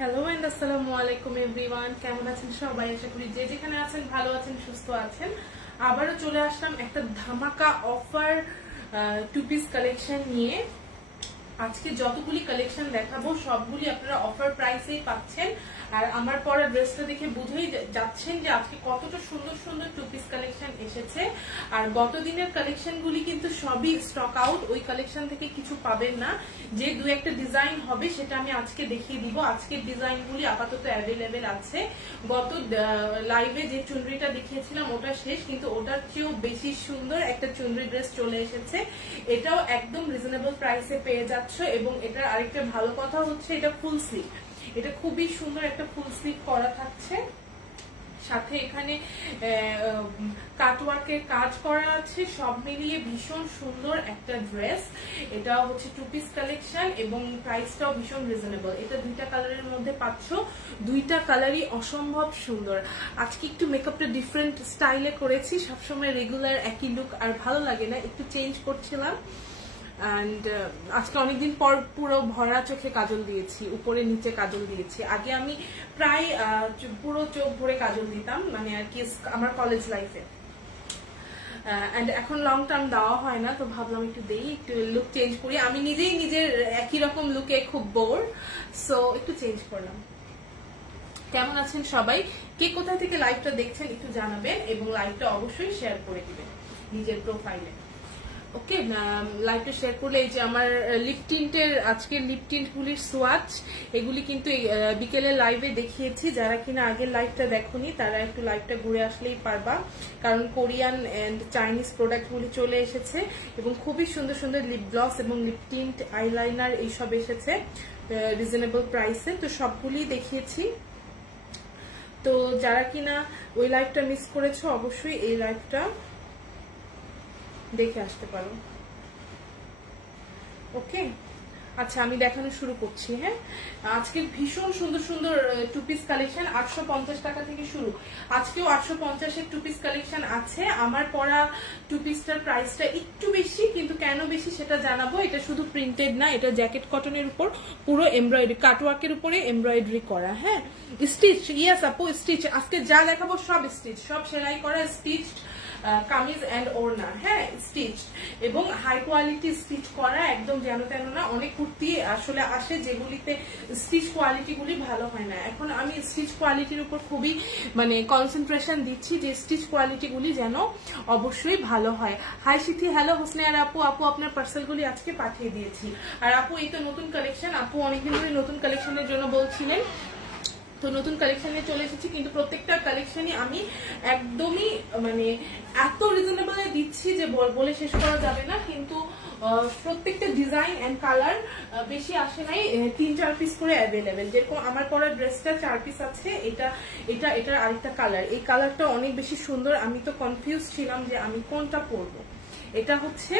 Hello and আসসালামু আলাইকুম everyone, কেমন আছেন সবাই? আশা করি যে যেখানে আছেন ভালো আছেন, সুস্থ আছেন। আবারও চলে আসলাম একটা ধামাকা অফার টু পিস কালেকশন নিয়ে। আজকে যতগুলি কালেকশন দেখাবো সবগুলি আপনারা অফার প্রাইসেই পাচ্ছেন। আর আমার পরা ড্রেসটা দেখে বুঝেই যাচ্ছেন যে আজকে কতটা সুন্দর সুন্দর টু পিস কালেকশন এসেছে। আর গত দিনের কালেকশনগুলি কিন্তু সবই স্টক আউট, ওই কালেকশন থেকে কিছু পাবেন না। যে দু একটা ডিজাইন হবে সেটা আমি আজকে দেখিয়ে দিব। আজকের ডিজাইনগুলি আপাতত অ্যাভেলেবেল আছে। গত লাইভে যে চুনরিটা দেখিয়েছিলাম ওটা শেষ, কিন্তু ওটার চেয়েও বেশি সুন্দর একটা চুনরি ড্রেস চলে এসেছে। এটাও একদম রিজনেবল প্রাইসে পেয়ে যাচ্ছে। এবং এটার আরেকটা ভালো কথা হচ্ছে এটা ফুল স্লিভ, এটা খুবই সুন্দর একটা ফুল স্লিভ করা থাকছে। সাথে এখানে কাটওয়ার্কের কাজ করা আছে। সব মিলিয়ে ভীষণ সুন্দর একটা ড্রেস। এটা হচ্ছে টু পিস কালেকশন এবং প্রাইসটাও ভীষণ রিজনেবল। এটা দুইটা কালারের মধ্যে পাচ্ছ, দুইটা কালারই অসম্ভব সুন্দর। আজকে একটু মেকআপটা ডিফারেন্ট স্টাইলে করেছি, সবসময় রেগুলার একই লুক আর ভালো লাগে না, একটু চেঞ্জ করছিলাম। অ্যান্ড আজকে অনেকদিন পর পুরো ভরা চোখে কাজল দিয়েছি, উপরে নিচে কাজল দিয়েছি। আগে আমি প্রায় পুরো চোখ ভরে কাজল দিতাম, মানে আর কি আমার কলেজ লাইফে। অ্যান্ড এখন লং টার্ম দেওয়া হয় না, তো ভাবলাম একটু দেই, একটু লুক চেঞ্জ করি। আমি নিজেই নিজের একই রকম লুকে খুব বোর, সো একটু চেঞ্জ করলাম। কেমন আছেন সবাই? কে কোথা থেকে লাইভটা দেখছেন একটু জানাবেন এবং লাইভটা অবশ্যই শেয়ার করে দিবেন নিজের প্রোফাইলে। ওকে, লাইভটা শেয়ার করলে এই যে আমার লিপ টিন্টের আজকের লিপ টিন্ট গুলির সোয়াচ, এগুলি কিন্তু বিকেলের লাইভে দেখিয়েছি। যারা কিনা আগের লাইভটা দেখোনি তারা একটু লাইভটা ঘুরে আসলেই পারবা, কারণ কোরিয়ান এন্ড চাইনিজ প্রোডাক্ট গুলি চলে এসেছে এবং খুবই সুন্দর সুন্দর লিপ গ্লস এবং লিপ টিন্ট, আইলাইনার এইসব এসেছে রিজনেবল প্রাইসে। তো সবগুলি দেখিয়েছি। তো যারা কিনা ওই লাইভটা মিস করেছো অবশ্যই এই লাইভটা দেখে আসতে পারো। ওকে, আচ্ছা আমি দেখানো শুরু করছি। হ্যাঁ, আজকে ভীষণ সুন্দর সুন্দর টু পিস কালেকশন 850 টাকা থেকে শুরু। আজকেও 850-এর টু পিস কালেকশন আছে। আমার পরা টু পিসটার প্রাইসটা একটু বেশি, কিন্তু কেন বেশি সেটা জানাবো। এটা শুধু প্রিন্টেড না, এটা জ্যাকেট কটনের উপর পুরো এমব্রয়ডারি, কাটওয়ার্কের উপরে এমব্রয়ডারি করা। হ্যাঁ, স্টিচ, ইয়েস আপু স্টিচ। আজকে যা দেখাবো সব স্টিচ, সব সেলাই করা, স্টিচ কামিজ এন্ড ওড়না। হ্যাঁ, স্টিচ এবং হাই কোয়ালিটি স্টিচ করা, একদম যেন তেন না। অনেক কুর্তি আসলে আসে যেগুলিতে স্টিচ কোয়ালিটি গুলি ভালো হয় না। এখন আমি স্টিচ কোয়ালিটির উপর খুবই মানে কনসেন্ট্রেশন দিচ্ছি যে স্টিচ কোয়ালিটি গুলি যেন অবশ্যই ভালো হয়। হাই সিথি, হ্যালো হোসনে আর আপু। আপু আপনার পার্সেল গুলি আজকে পাঠিয়ে দিয়েছি। আর আপু এই তো নতুন কালেকশন, আপু অনেকদিন ধরে নতুন কালেকশনের জন্য বলছিলেন, তো নতুন কালেকশনে চলে এসেছি। কিন্তু প্রত্যেকটা কালেকশনই আমি একদমই মানে এত রিজনেবল দিচ্ছি যে বলে শেষ করা যাবে না। কিন্তু প্রত্যেকটা ডিজাইন এন্ড কালার বেশি আসে নাই, 3-4 পিস করে অ্যাভেলেবেল। যেরকম আমার পরা ড্রেসটা 4 পিস আছে, এটার আরেকটা কালার, এই কালারটা অনেক বেশি সুন্দর। আমি তো কনফিউজ ছিলাম যে আমি কোনটা পরবো। এটা হচ্ছে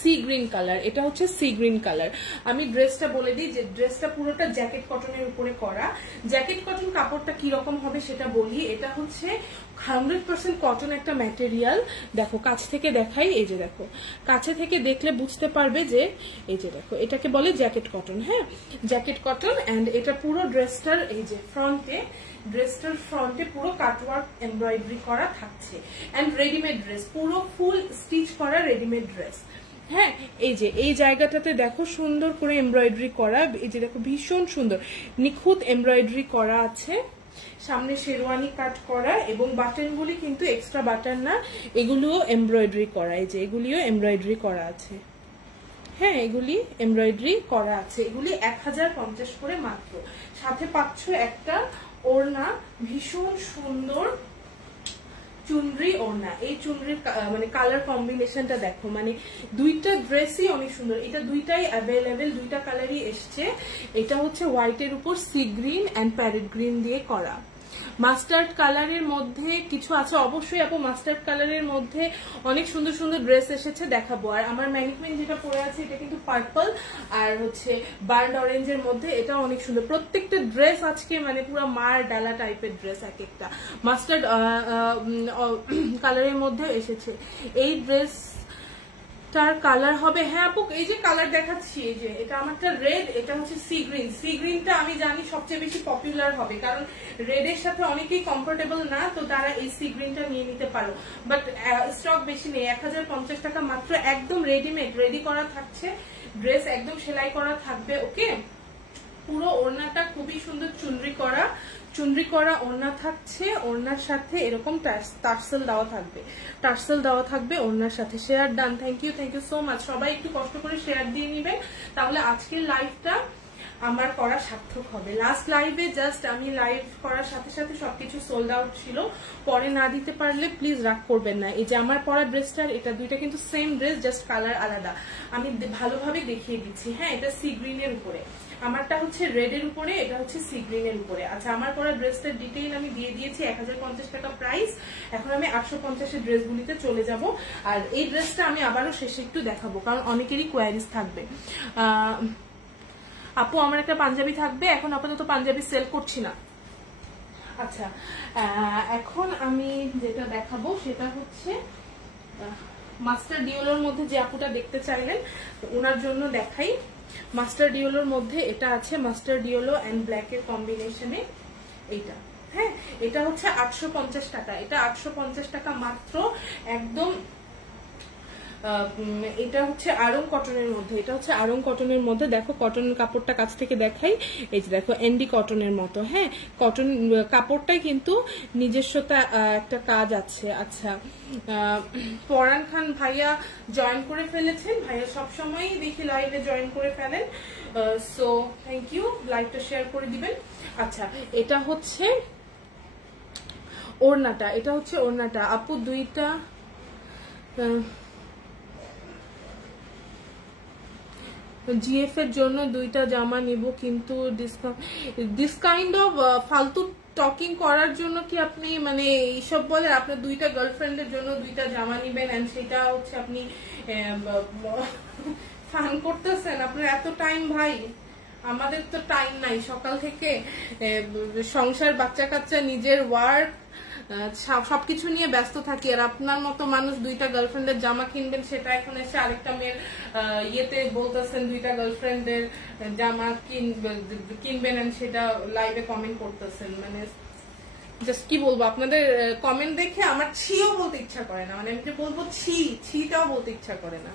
সি গ্রিন কালার, এটা হচ্ছে সি গ্রিন কালার। আমি ড্রেসটা বলে দিই যে ড্রেসটা পুরোটা জ্যাকেট কটনের উপরে করা। জ্যাকেট কটন কাপড়টা কি রকম হবে সেটা বলি। এটা হচ্ছে 100% কটন একটা ম্যাটেরিয়াল। দেখো কাছ থেকে দেখাই, এই যে দেখো, কাছে থেকে দেখলে বুঝতে পারবে যে এই যে দেখো, এটাকে বলে জ্যাকেট কটন। হ্যাঁ, জ্যাকেট কটন। এন্ড এটা পুরো ড্রেসটার এই যে ড্রেসটার ফ্রন্টে পুরো কাটওয়ার্ক এমব্রয়ডারি করা থাকছে। এন্ড রেডিমেড ড্রেস, পুরো ফুল স্টিচ করা রেডিমেড ড্রেস। হ্যাঁ, এই যে এই জায়গাটাতে দেখো সুন্দর করে এমব্রয়ডারি করা, এই যে দেখো ভীষণ সুন্দর নিখুঁত এমব্রয়ডারি করা আছে। সামনে শেরওয়ানি কাট করা এবং বাটনগুলি কিন্তু এক্সট্রা বাটন না, এগুলিও এমব্রয়ডারি করা। এই যে এগুলিও এমব্রয়ডারি করা আছে। হ্যাঁ, এগুলি এমব্রয়ডারি করা আছে। এগুলি 1050 করে মাত্র। সাথে পাচ্ছ একটা ওড়না, ভীষণ সুন্দর চুনরি ওড়না। এই চুনরির মানে কালার কম্বিনেশনটা দেখো, মানে দুইটা ড্রেসই অনেক সুন্দর। এটা দুইটাই অ্যাভেলেবেল, দুইটা কালারই এসছে। এটা হচ্ছে হোয়াইটের উপর sea green and parrot green দিয়ে করা। মাস্টার্ড কালারের মধ্যে কিছু আছে অবশ্যই আপু। মাস্টার্ড কালারের মধ্যে অনেক সুন্দর সুন্দর ড্রেস এসেছে, দেখাবো। আর আমার ম্যানিকুইন যেটা পরে আছে এটা কিন্তু পার্পল আর হচ্ছে বার্ন অরেঞ্জের মধ্যে, এটা অনেক সুন্দর। প্রত্যেকটা ড্রেস আজকে মানে পুরো মার ডালা টাইপের ড্রেস এক একটা। মাস্টার্ড কালারের মধ্যে এসেছে এই ড্রেস তার কালার হবে, হ্যাঁ আপু এই যে কালার দেখাচ্ছি, এই যে এটা আমারটা রেড, এটা হচ্ছে সি গ্রিন। সি গ্রিনটা আমি জানি সবচেয়ে বেশি পপুলার হবে, কারণ রেডের সাথে অনেকেই কমফোর্টেবল না, তো তারা এই সি গ্রিনটা নিয়ে নিতে পারো। বাট স্টক বেশি নেই, 1050 টাকা মাত্র, একদম রেডিমেড, রেডি করা থাকছে ড্রেস, একদম সেলাই করা থাকবে। ওকে, পুরো ওড়নাটা খুবই সুন্দর চুনরি করা ওড়না থাকছে, ওড়নার সাথে এরকম টার্সেল দেওয়া থাকবে ওড়নার সাথে। Share done, thank you so much. সবাই একটু কষ্ট করে শেয়ার দিয়ে নিবেন, তাহলে আজকের লাইভটা আমার করা সার্থক হবে। লাস্ট লাইভে জাস্ট আমি লাইভ করার সাথে সাথে সবকিছু সোল্ড আউট ছিল, পরে না দিতে পারলে প্লিজ রাগ করবেন না। এই যে আমার পরা ড্রেসটার, এটা দুইটা কিন্তু সেম ড্রেস, জাস্ট কালার আলাদা, আমি ভালোভাবে দেখিয়ে দিচ্ছি। হ্যাঁ, এটা সি গ্রিনের উপরে, আমারটা হচ্ছে রেড এর উপরে, এটা হচ্ছে সি গ্রিন এর উপরে। আচ্ছা, আমার পরা ড্রেসটার ডিটেইল আমি দিয়ে দিয়েছি, 1050 টাকা প্রাইস। এখন আমি 850 এর ড্রেসগুলিতে চলে যাব। আর এই ড্রেসটা আমি আবারও শেষে একটু দেখাবো, কারণ অনেকেরই কোয়ারিজ থাকবে। আপু আমার একটা পাঞ্জাবি থাকবে, এখন আপাতত পাঞ্জাবি সেল করছি না। আচ্ছা, এখন আমি যেটা দেখাবো সেটা হচ্ছে মাস্টার ডিওলোর মধ্যে, যে আপুটা দেখতে চাইলেন ওনার জন্য দেখাই। মাস্টার ডিওলোর মধ্যে এটা আছে, মাস্টার ডিওলো এন্ড ব্ল্যাক এর কম্বিনেশনে এইটা। হ্যাঁ, এটা হচ্ছে 850 টাকা, এটা 850 টাকা মাত্র, একদম। এটা হচ্ছে আরং কটনের মধ্যে, এটা হচ্ছে আরং কটনের মধ্যে। দেখো কটনের কাপড়টা কাছ থেকে দেখাই, এই যে দেখো এন্ডি কটনের মতো। হ্যাঁ, কটন কাপড়টাই কিন্তু নিজস্বতা একটা কাজ আছে। আচ্ছা, পরান খান ভাইয়া জয়েন করে ফেলেছেন, ভাইয়া সবসময়ই দেখি লাইভে জয়েন করে ফেলেন, সো থ্যাংক ইউ, লাইভটা শেয়ার করে দিবেন। আচ্ছা, এটা হচ্ছে ওড়নাটা, এটা হচ্ছে ওড়নাটা আপু, দুইটা জিএফ এর জন্য দুইটা জামা নিব, কিন্তু দিস কাইন্ড অফ ফালতু টকিং করার জন্য কি আপনি মানে এইসব বলে আপনার দুইটা গার্লফ্রেন্ডের জন্য দুইটা জামা নিবেন, এন্ড সেটা হচ্ছে আপনি ফান করতেছেন? আপনার এত টাইম ভাই, আমাদের তো টাইম নাই, সকাল থেকে সংসার, বাচ্চা কাচ্চা, নিজের ওয়ার্ক, সবকিছু নিয়ে ব্যস্ত থাকি। আর আপনার মতো মানুষ দুইটা গার্লফ্রেন্ডের জামা কিনবেন, সেটা এখন এসে আরেকটা মেয়ের ইয়েতে বলতেছেন দুইটা গার্লফ্রেন্ডের জামা কিনবেন, সেটা লাইভে কমেন্ট করতেছেন। মানে জাস্ট কি বলবো, আপনাদের কমেন্ট দেখে আমার ছিও বলতে ইচ্ছা করে না, মানে আমি যে বলবো ছিটাও বলতে ইচ্ছা করে না,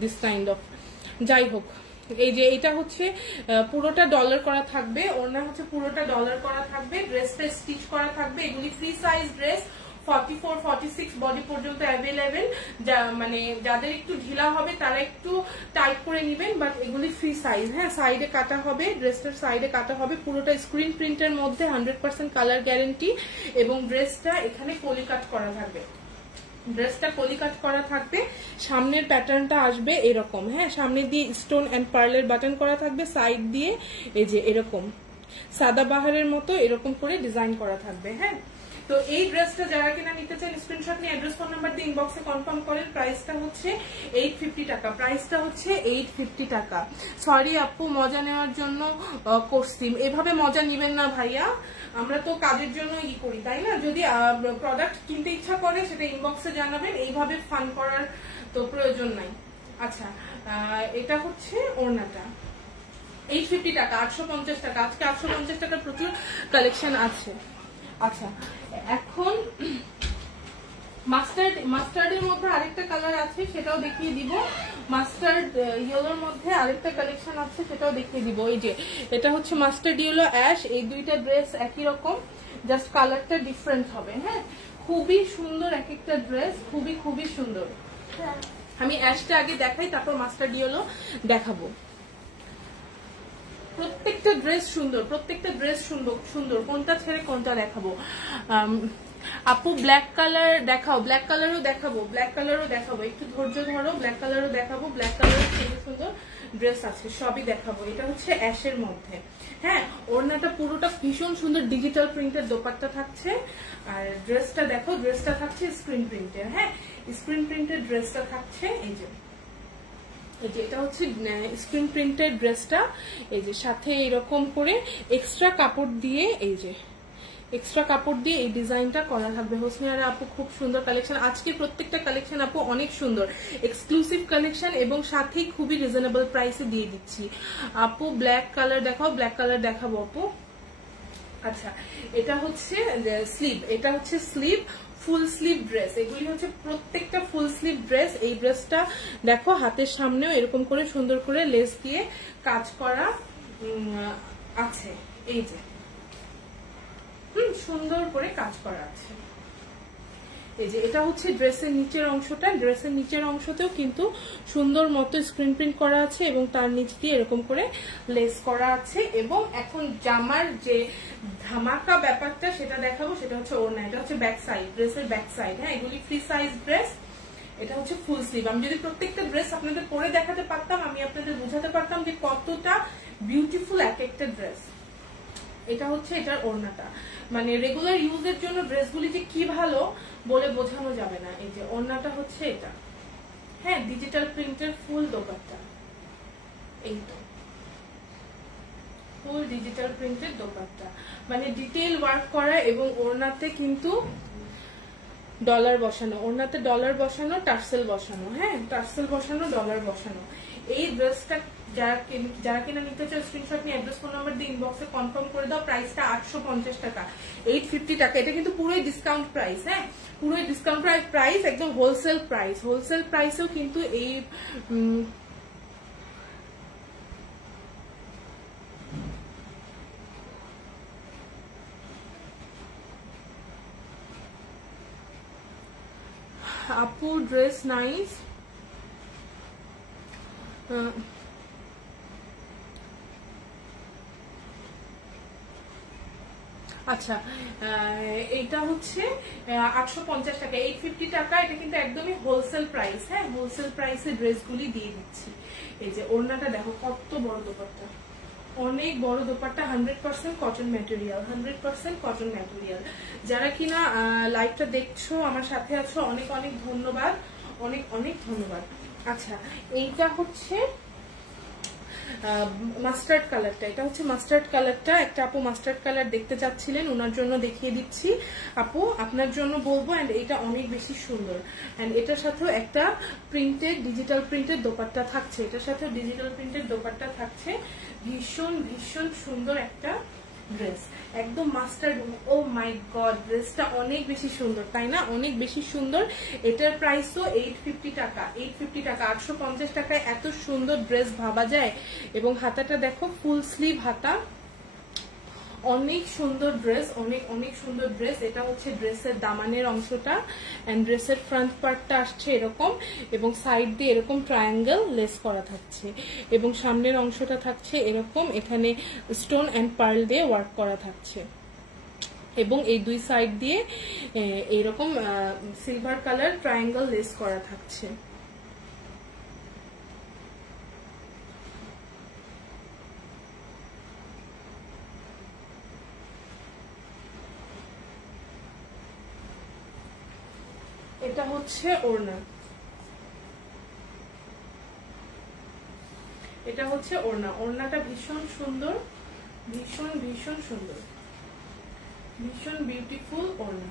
দিস কাইন্ড অফ। যাই হোক, এই যে এটা হচ্ছে পুরোটা ডলার করা থাকবে, ওড়না হচ্ছে পুরোটা ডলার করা থাকবে, ড্রেসটা স্টিচ করা থাকবে। এগুলি ফ্রি সাইজ ড্রেস, 44, 46 বডি পর্যন্ত অ্যাভেলেবেল। মানে যাদের একটু ঢিলা হবে তারা একটু টাইট করে নিবেন, বাট এগুলি ফ্রি সাইজ। হ্যাঁ, সাইডে কাটা হবে, ড্রেসটার সাইডে কাটা হবে, পুরোটা স্ক্রিন প্রিন্টের মধ্যে, 100% কালার গ্যারেন্টি। এবং ড্রেসটা এখানে কলি কাট করা থাকবে, ড্রেসটা কলি কাট করা থাকবে। সামনের প্যাটার্নটা আসবে এরকম। হ্যাঁ, সামনে দিয়ে স্টোন এন্ড পার্লের বাটন করা থাকবে, সাইড দিয়ে এই যে এরকম সাদা বাহারের মতো এরকম করে ডিজাইন করা থাকবে। হ্যাঁ, তো এই ড্রেসটা যারা কিনা নিতে চান স্ক্রিনশট নিয়ে অ্যাড্রেস ফোন নাম্বার দিয়ে ইনবক্সে কনফার্ম করেন। প্রাইসটা হচ্ছে 850 টাকা, প্রাইসটা হচ্ছে 850 টাকা। সরি আপু, মজা নেওয়ার জন্য করছি, এভাবে মজা নিবেন না ভাইয়া, আমরা তো কাজের জন্য ই করি, তাই না? যদি প্রোডাক্ট কিনতে ইচ্ছা করে সেটা ইনবক্সে জানাবেন, এইভাবে ফান করার তো প্রয়োজন নাই। আচ্ছা, এটা হচ্ছে ওড়নাটা, 850 টাকা, 850 টাকা। আজকে 850 টাকার প্রচুর কালেকশন আছে। আচ্ছা, এখন মাস্টার্ডের মধ্যে আরেকটা কালার আছে, সেটাও দেখিয়ে দিব। মাস্টার্ড ইয়েলোর মধ্যে আরেকটা কালেকশন আছে, সেটাও দেখিয়ে দিব। এই যে এটা হচ্ছে মাস্টার্ড ইয়েলো অ্যাশ, এই দুইটা ড্রেস একই রকম, জাস্ট কালারটা ডিফারেন্ট হবে। হ্যাঁ, খুবই সুন্দর এক একটা ড্রেস, খুবই খুবই সুন্দর। আমি অ্যাশটা আগে দেখাই, তারপর মাস্টার্ড ইয়েলো দেখাবো। প্রত্যেকটা ড্রেস সুন্দর, প্রত্যেকটা ড্রেস সুন্দর, কোনটা ছেড়ে কোনটা দেখাবো? আপু ব্ল্যাক কালার দেখাও, ব্ল্যাক কালারও দেখাবো, ব্ল্যাক কালারও দেখাবো, একটু ধৈর্য ধরো, ব্ল্যাক কালারও দেখাবো। ব্ল্যাক কালারের সুন্দর সুন্দর ড্রেস আছে, সবই দেখাবো। এটা হচ্ছে অ্যাশের মধ্যে। হ্যাঁ, ওড়নাটা পুরোটা ভীষণ সুন্দর ডিজিটাল প্রিন্টের দোপাট্টা থাকছে। আর ড্রেসটা দেখো, ড্রেসটা থাকছে স্ক্রিন প্রিন্টের। হ্যাঁ, স্ক্রিন প্রিন্টের ড্রেসটা থাকছে, এই যে এটা হচ্ছে স্ক্রিন প্রিন্টের ড্রেসটা। এই যে সাথে এরকম করে এক্সট্রা কাপড় দিয়ে এই যে এক্সট্রা কাপড় দিয়ে এই ডিজাইনটা করা থাকবে। হোসনিয়ারা আপু খুব সুন্দর কালেকশন, আজকে প্রত্যেকটা কালেকশন আপু অনেক সুন্দর, এক্সক্লুসিভ কালেকশন এবং সাথে খুবই রিজনেবল প্রাইসে দিয়ে দিচ্ছি। আপু ব্ল্যাক কালার দেখাও, ব্ল্যাক কালার দেখাবো আপু। আচ্ছা, এটা হচ্ছে স্লিভ, এটা হচ্ছে স্লিভ, ফুল স্লিভ ড্রেস। এগুলি হচ্ছে প্রত্যেকটা ফুল স্লিভ ড্রেস। এই ড্রেসটা দেখো হাতের সামনেও এরকম করে সুন্দর করে লেস দিয়ে কাজ করা আছে, এই যে সুন্দর করে কাজ করা আছে। এই যে এটা হচ্ছে ড্রেসের নিচের অংশটা, ড্রেসের নিচের অংশতেও কিন্তু সুন্দর মতো স্ক্রিন প্রিন্ট করা আছে এবং তার নিচ দিয়ে এরকম করে লেস করা আছে। এবং এখন জামার যে ধামাকা ব্যাপারটা সেটা দেখাবো, সেটা হচ্ছে ওড়না। এটা হচ্ছে ব্যাক সাইড, ড্রেসের ব্যাক সাইড। হ্যাঁ, এগুলি ফ্রি সাইজ ড্রেস। এটা হচ্ছে ফুল স্লিভ। আমি যদি প্রত্যেকটা ড্রেস আপনাদের পরে দেখাতে পারতাম, আমি আপনাদের বোঝাতে পারতাম যে কতটা বিউটিফুল এক একটা ড্রেস। এটা হচ্ছে এটার ওড়নাটা, মানে রেগুলার ইউজের জন্য ড্রেসগুলি যে কি ভালো বলে বোঝানো যাবে না। এই যে ওড়নাটা হচ্ছে এটা, হ্যাঁ, ডিজিটাল প্রিন্টের ফুল দোপাট্টা, এই তো ফুল ডিজিটাল প্রিন্টের দোপাট্টা, মানে ডিটেইল ওয়ার্ক করা এবং ওড়নাতে কিন্তু ডলার বসানো, ওড়নাতে ডলার বসানো, টার্সেল বসানো, হ্যাঁ টার্সেল বসানো, ডলার বসানো। এই ড্রেসটা যারা কিনা নিতে চাও স্ক্রিনশট নিয়ে অ্যাড্রেস ফোন নাম্বার দিয়ে ইনবক্সে কনফার্ম করে দাও। প্রাইসটা 850 টাকা, 850 টাকা। এটা কিন্তু পুরোই ডিসকাউন্ট প্রাইস, হ্যাঁ পুরোই ডিসকাউন্ট প্রাইস, একদম হোলসেল প্রাইস। হোলসেল প্রাইসেও কিন্তু এই আপু ড্রেস নাইস। আচ্ছা, এটা হচ্ছে 850 টাকা, 850 টাকা। এটা কিন্তু একদমই হোলসেল প্রাইস, হ্যাঁ হোলসেল প্রাইসে ড্রেসগুলি দিয়ে দিচ্ছি। এই যে ওড়নাটা দেখো কত বড় দোপাট্টা, অনেক বড় dupatta, 100% cotton material, 100% cotton material. যারা কিনা লাইভটা দেখছো আমার সাথে আছো, অনেক অনেক ধন্যবাদ, অনেক অনেক ধন্যবাদ। আচ্ছা, এইটা হচ্ছে মাস্টার্ড কালারটা, এটা হচ্ছে মাস্টার্ড কালারটা। একটা আপু মাস্টার্ড কালার দেখতে চাচ্ছিলেন, ওনার জন্য দেখিয়ে দিচ্ছি আপু, আপনার জন্য বলবো। এন্ড এটা অনেক বেশি সুন্দর, এন্ড এটার সাথেও একটা প্রিন্টেড ডিজিটাল প্রিন্টেড দোপাট্টা থাকছে, এটার সাথে ডিজিটাল প্রিন্টেড দোপাট্টা থাকছে। ভীষণ ভীষণ সুন্দর একটা ড্রেস, একদম মাস্টার্ড। ও মাই গড, ড্রেসটা অনেক বেশি সুন্দর, তাই না? অনেক বেশি সুন্দর। এটার প্রাইসও 850 টাকা, 850 টাকা। 850 টাকায় এত সুন্দর ড্রেস ভাবা যায়। এবং হাতাটা দেখো ফুল স্লিভ হাতা, অনেক সুন্দর ড্রেস, অনেক অনেক সুন্দর ড্রেস। এটা হচ্ছে ড্রেসের দামানের অংশটা, এন্ড ড্রেসের ফ্রন্ট পার্টটা আসছে এরকম, এবং সাইড দিয়ে এরকম ট্রায়াঙ্গেল লেস করা থাকছে, এবং সামনের অংশটা থাকছে এরকম, এখানে স্টোন এন্ড পার্ল দিয়ে ওয়ার্ক করা থাকছে, এবং এই দুই সাইড দিয়ে এইরকম সিলভার কালার ট্রায়াঙ্গেল লেস করা থাকছে। এটা হচ্ছে ওড়না, এটা হচ্ছে ওড়না। ওড়নাটা ভীষণ সুন্দর, ভীষণ ভীষণ সুন্দর, ভীষণ বিউটিফুল ওড়না।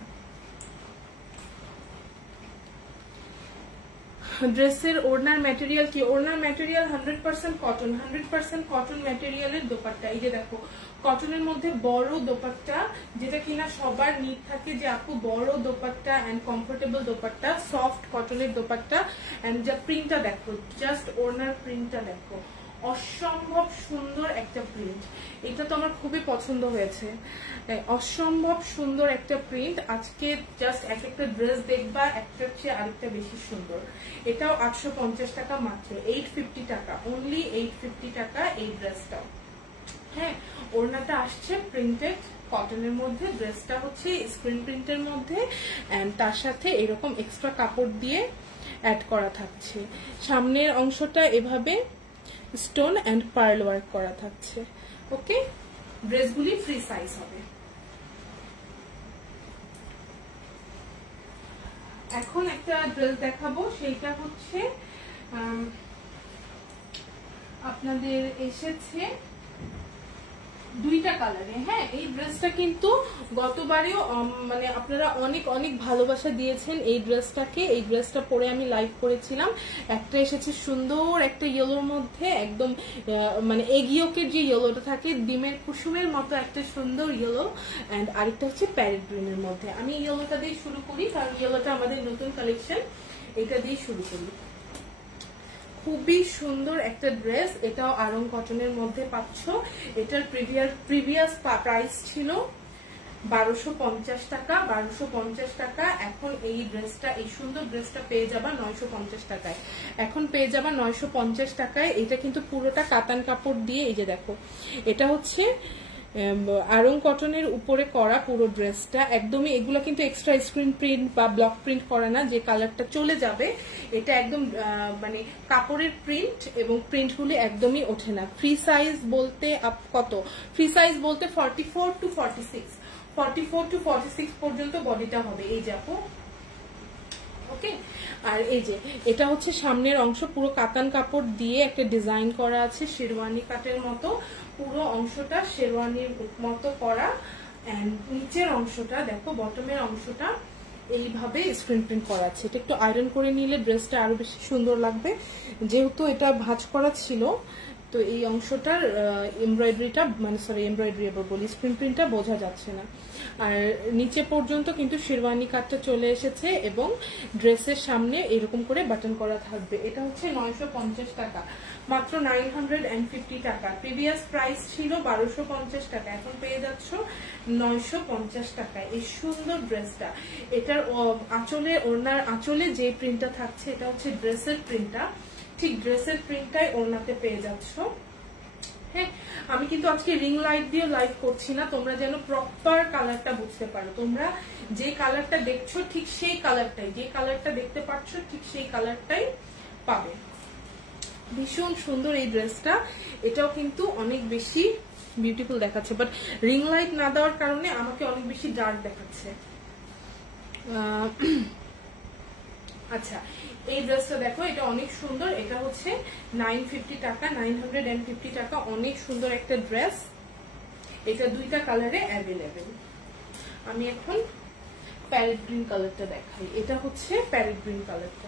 ড্রেসের ওড়নার ম্যাটেরিয়াল কি? ওড়নার ম্যাটেরিয়াল 100% কটন, 100% কটন ম্যাটেরিয়ালের দোপাট্টা। এই যে দেখো কটনের মধ্যে বড় দোপাট্টা, যেটা কিনা সবার নিড থাকে যে আপু বড় dupatta and comfortable dupatta, soft কটনের দোপাট্টা। এন্ড যা প্রিন্টটা দেখো, জাস্ট ওড়নার প্রিন্টটা দেখো, অসম্ভব সুন্দর একটা প্রিন্ট। এটা তো আমার খুবই পছন্দ হয়েছে, অসম্ভব সুন্দর একটা প্রিন্ট। আজকে জাস্ট এক একটা ড্রেস দেখবা, একটার চেয়ে আরেকটা বেশি সুন্দর। এটাও 850 টাকা মাত্র, 850 টাকা, অনলি 850 টাকা এই ড্রেসটাও। হ্যাঁ, ওড়নাটা আসছে প্রিন্টেড কটনের মধ্যে, ড্রেসটা হচ্ছে স্ক্রিন প্রিন্টের মধ্যে, এন্ড তার সাথে এরকম এক্সট্রা কাপড় দিয়ে অ্যাড করা থাকছে। সামনের অংশটা এভাবে স্টোন এন্ড পার্ল ওয়ার্ক করা থাকছে। ওকে, ড্রেসগুলি ফ্রি সাইজ হবে। এখন একটা ড্রেস দেখাবো, সেইটা হচ্ছে আপনাদের এসেছে দুইটা কালারে। হ্যাঁ, এই ড্রেসটা কিন্তু গতবারেও মানে আপনারা অনেক অনেক ভালোবাসা দিয়েছেন এই ড্রেসটাকে। এই ড্রেসটা পরে আমি লাইভ করেছিলাম। একটা এসেছে সুন্দর একটা ইয়েলোর মধ্যে, একদম মানে এগিয়োকের যে ইয়েলোটা থাকে ডিমের কুসুমের মতো একটা সুন্দর ইয়েলো, অ্যান্ড আরেকটা হচ্ছে প্যারেট গ্রিনের মধ্যে। আমি ইয়েলোটা দিয়ে শুরু করি কারণ ইয়েলোটা আমাদের নতুন কালেকশন, এটা দিয়ে শুরু করি। খুবই সুন্দর একটা ড্রেস, এটাও আরং কটনের মধ্যে পাচ্ছ। এটার প্রিভিয়াস প্রাইস ছিল 1250 টাকা, 1250 টাকা। এখন এই ড্রেসটা, এই সুন্দর ড্রেসটা পেয়ে যাবা 950 টাকায়। এখন পেয়ে যাবা 950 টাকায়। এটা কিন্তু পুরোটা কাতান কাপড় দিয়ে, এই যে দেখো, এটা হচ্ছে আরং কটনের উপরে করা পুরো ড্রেসটা। একদমই এগুলো কিন্তু এক্সট্রা স্ক্রিন প্রিন্ট বা ব্লক প্রিন্ট করা না, যে কালারটা চলে যাবে এটা একদম মানে কাপড়ের প্রিন্ট, এবং প্রিন্টগুলি একদমই ওঠে না। ফ্রি সাইজ বলতে কত, ফ্রি সাইজ বলতে 44 to 46, 44 to 46 পর্যন্ত বডিটা হবে। এই যাবো, ওকে। আর এই যে এটা হচ্ছে সামনের অংশ, পুরো কাতান কাপড় দিয়ে একটা ডিজাইন করা আছে শেরওয়ানি কাটের মতো। পুরো অংশটা শেরওয়ানির মতো করা, এন্ড নিচের অংশটা দেখো, বটমের অংশটা এইভাবে স্ক্রিন প্রিন্ট করা আছে। এটা একটু আয়রন করে নিলে ড্রেসটা আরো বেশি সুন্দর লাগবে, যেহেতু এটা ভাঁজ করা ছিল। তো এই অংশটার এমব্রয়ডারিটা, মানে সরি এমব্রয়ডারি আবার বলি, স্ক্রিন প্রিন্টটা বোঝা যাচ্ছে না। আর নিচে পর্যন্ত কিন্তু শেরওয়ানি কাটটা চলে এসেছে, এবং ড্রেসের সামনে এরকম করে বাটন করা থাকবে। এটা হচ্ছে 950 টাকা, মাত্র 950 টাকা। প্রিভিয়াস প্রাইস ছিল 1250 টাকা, এখন পেয়ে যাচ্ছ 950 টাকায় এই সুন্দর ড্রেসটা। এটার আঁচলে, ওড়নার আঁচলে যে প্রিন্টটা থাকছে এটা হচ্ছে ড্রেসের প্রিন্টটা, ঠিক ড্রেসের প্রিন্টটাই ওড়নাতে পেয়ে যাচ্ছ। হ্যাঁ, আমি কিন্তু আজকে রিং লাইট দিয়ে লাইভ করছি না, তোমরা যেন প্রপার কালারটা বুঝতে পারো। তোমরা যে কালারটা দেখছো ঠিক সেই কালারটাই, যে কালারটা দেখতে পাচ্ছ ঠিক সেই কালারটাই পাবে। ভীষণ সুন্দর এই ড্রেসটা, এটাও কিন্তু অনেক বেশি বিউটিফুল দেখাচ্ছে, বাট রিং লাইট না দেওয়ার কারণে আমাকে অনেক বেশি ডার্ক দেখাচ্ছে। আচ্ছা, এই ড্রেসটা দেখো, এটা অনেক সুন্দর। এটা হচ্ছে 950 টাকা, 950 টাকা। অনেক সুন্দর একটা ড্রেস। এটা দুইটা কালারে অ্যাভেলেবেল। আমি এখন প্যারেট গ্রিন কালারটা দেখাই। এটা হচ্ছে প্যারেট গ্রিন কালারটা।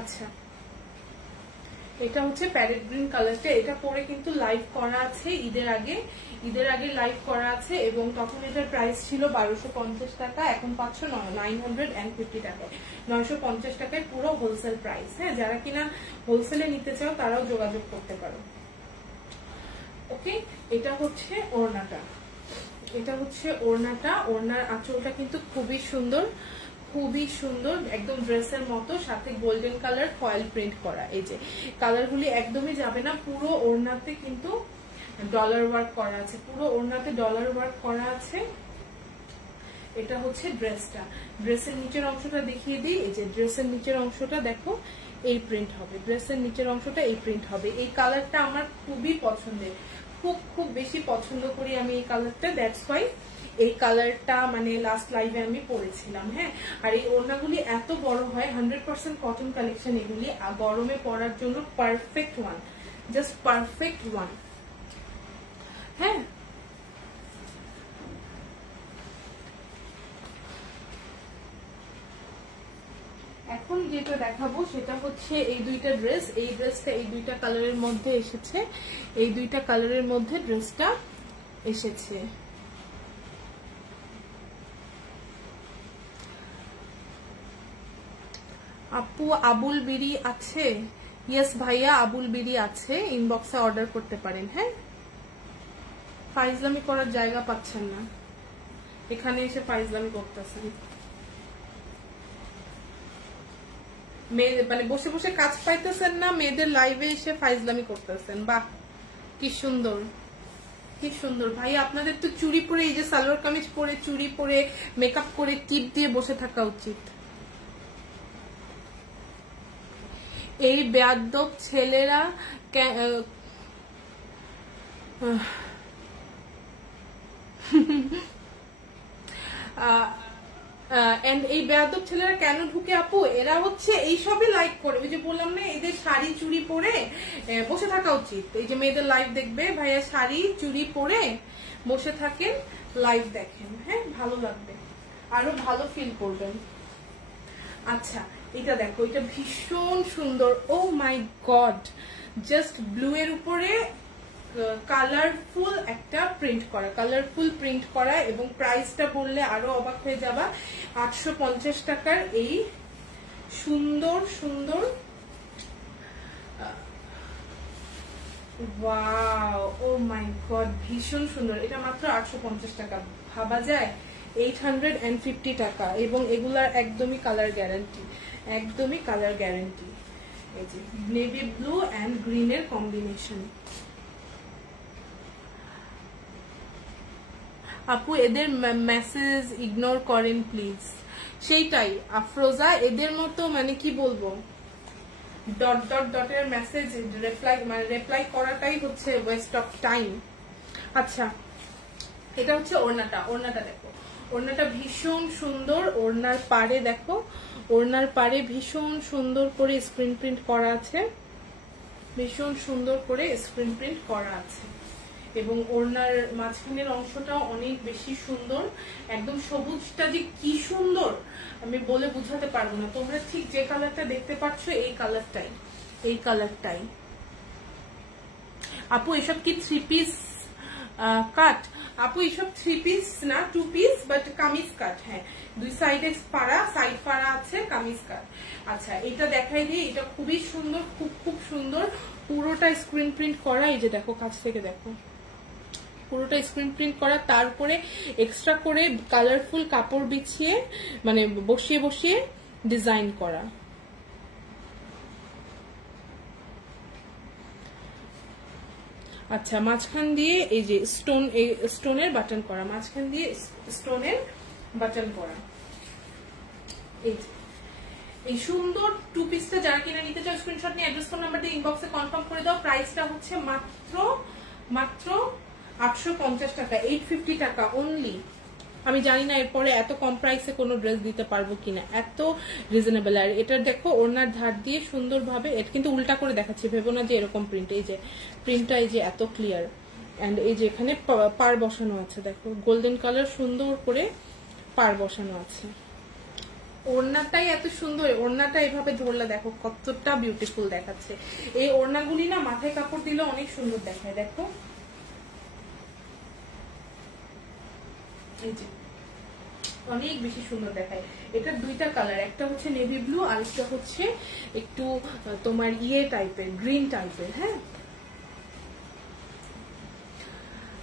আচ্ছা, এটা হচ্ছে প্যারেট গ্রিন কালারটা। এটা পরে কিন্তু লাইভ করা আছে ঈদের আগে লাইভ করা আছে, এবং তখন এটার প্রাইস ছিল 1250 টাকা, এখন পাচ্ছ 950 টাকায়। 950 টাকায় পুরো হোলসেল প্রাইস। হ্যাঁ, যারা কিনা হোলসেলে নিতে চাও তারাও যোগাযোগ করতে পারো। ওকে, এটা হচ্ছে ওড়নাটা, এটা হচ্ছে ওড়নাটা। ওড়নার আঁচলটা কিন্তু খুবই সুন্দর, খুবই সুন্দর, একদম ড্রেসের মতো, সাথে গোল্ডেন কালার ফয়েল প্রিন্ট করা। এই যে কালারগুলি একদমই যাবে না। পুরো ওড়নাতে কিন্তু ডলার ওয়ার্ক করা আছে, পুরো ওড়নাতে ডলার ওয়ার্ক করা আছে। এটা হচ্ছে ড্রেসটা। ড্রেসের নিচের অংশটা দেখিয়ে দিই। এই যে ড্রেসের নিচের অংশটা দেখো, এই প্রিন্ট হবে। ড্রেসের নিচের অংশটা এই প্রিন্ট হবে। এই কালারটা আমার খুবই পছন্দের, খুব খুব বেশি পছন্দ করি আমি এই কালারটা। দ্যাটস ওয়াই এই কালারটা মানে লাস্ট লাইভে আমি পরেছিলাম। হ্যাঁ, আর এই ওড়নাগুলি এত বড় হয়, 100% কটন কালেকশন এগুলি, গরমে পরার জন্য perfect one, just perfect one. হ্যাঁ, এখন যেটা দেখাবো সেটা হচ্ছে এই দুইটা ড্রেস। এই ড্রেসটা এই দুইটা কালারের মধ্যে এসেছে, এই দুইটা কালারের মধ্যে ড্রেসটা এসেছে। আপু আবুল বিড়ি আছে? ইয়েস ভাইয়া, আবুল বিড়ি আছে, ইনবক্সে অর্ডার করতে পারেন। হ্যাঁ, ফাইজলামি করার জায়গা পাচ্ছেন না, এখানে এসে ফাইজলামি করতেছেন। মানে বসে বসে কাজ পাইতেছেন না, মেয়েদের লাইভে এসে ফাইজলামি করতেছেন। বাহ, কি সুন্দর, কি সুন্দর। ভাই আপনাদের তো চুড়ি পরে, এই যে সালোয়ার কামিজ পরে, চুড়ি পরে, মেকআপ করে, টিপ দিয়ে বসে থাকা উচিত। এই বেয়াদব ছেলেরা এন্ড এই বেয়াদব ছেলেরা কেন ঢুকে আপু, এরা হচ্ছে এইসবই লাইক করে। ওই যে বললাম না, এদের শাড়ি চুড়ি পরে বসে থাকা উচিত। এই যে মেয়েদের লাইভ দেখবে, ভাইয়া শাড়ি চুড়ি পরে বসে থাকেন, লাইভ দেখেন, হ্যাঁ ভালো লাগবে, আরো ভালো ফিল করবেন। আচ্ছা এটা দেখো, এটা ভীষণ সুন্দর। ও মাই গড, জাস্ট ব্লু এর উপরে কালারফুল একটা প্রিন্ট করা, কালারফুল প্রিন্ট করা, এবং প্রাইসটা বললে আরো অবাক হয়ে যাবা। 850 টাকার এই সুন্দর সুন্দর, ওয়াও, ও মাই গড, ভীষণ সুন্দর। এটা মাত্র 850 টাকা, ভাবা যায় 850 টাকা। এবং এগুলার একদমই কালার গ্যারান্টি, একদমই কালার গ্যারান্টি। এই যে নেভি ব্লু এন্ড গ্রিনের কম্বিনেশন। আপু এদের মেসেজ ইগনোর করেন প্লিজ। সেইটাই আফরোজা, এদের মতো মানে কি বলবো, ডট ডট ডটের মেসেজ রিপ্লাই করাটাই হচ্ছে ওয়েস্ট অফ টাইম। আচ্ছা এটা হচ্ছে ওড়নাটা, ওড়নাটা দেখো, ওড়নাটা ভীষণ সুন্দর। ওড়নার পাড়ে দেখো, ওড়নার পাড়ে ভীষণ সুন্দর করে স্ক্রিন প্রিন্ট করা আছে, ভীষণ সুন্দর করে স্ক্রিন প্রিন্ট করা আছে। এবং ওড়নার মাঝখানের অংশটাও অনেক বেশি সুন্দর, একদম সবুজটা যে কি সুন্দর আমি বলে বুঝাতে পারবো না। তোমরা ঠিক যে কালারটা দেখতে পাচ্ছ এই কালারটাই, এই কালারটাই। আপু এসব কি 3 পিস কাট? আপু এসব 3 পিস না, 2 পিস, বাট কামিজ কাট। হ্যাঁ, দুই সাইডে ফাড়া, সাইড ফাড়া আছে, কামিজ কাট। আচ্ছা এটা দেখাই দিই, এটা খুবই সুন্দর, খুব খুব সুন্দর, পুরোটা স্ক্রিন প্রিন্ট করা। এই যে দেখো, কাছ থেকে দেখো, পুরোটা স্ক্রিন প্রিন্ট করা, তারপরে এক্সট্রা করে কালারফুল কাপড় বিছিয়ে মানে বসিয়ে বসিয়ে ডিজাইন করা। আচ্ছা মাঝখান দিয়ে এই যে স্টোনের বাটন করা, মাঝখান দিয়ে স্টোনের বাটন করা। এই সুন্দর 2 পিসটা যারা কিনা নিতে চাও স্ক্রিনশট নিয়ে অ্যাড্রেস ফোন নাম্বার দিয়ে ইনবক্সে কনফার্ম করে দাও। প্রাইসটা হচ্ছে মাত্র 850 টাকা, 850 টাকা অনলি। আমি জানি না এরপরে এত কম প্রাইসে কোনো ড্রেস দিতে পারবো কিনা, এত রিজনেবল। আর এটার দেখো ওড়নার ধার দিয়ে সুন্দরভাবে, এটা কিন্তু উল্টা করে দেখাচ্ছি, ভেবো না যে এরকম প্রিন্ট। এই যে প্রিন্টটা এই যে এত ক্লিয়ার, এন্ড এই যে এখানে পার বসানো আছে, দেখো গোল্ডেন কালার সুন্দর করে পার বসানো আছে। ওড়নাটাই এত সুন্দর, ওড়নাটা এভাবে ধরলে দেখো কতটা বিউটিফুল দেখাচ্ছে। এই ওড়নাগুলি না মাথায় কাপড় দিলে অনেক সুন্দর দেখায়, দেখো অনেক বেশি সুন্দর দেখায়। এটা দুইটা কালার, একটা হচ্ছে নেভি ব্লু আর একটা হচ্ছে একটু তোমার ইয়ে টাইপের, গ্রিন টাইপের। হ্যাঁ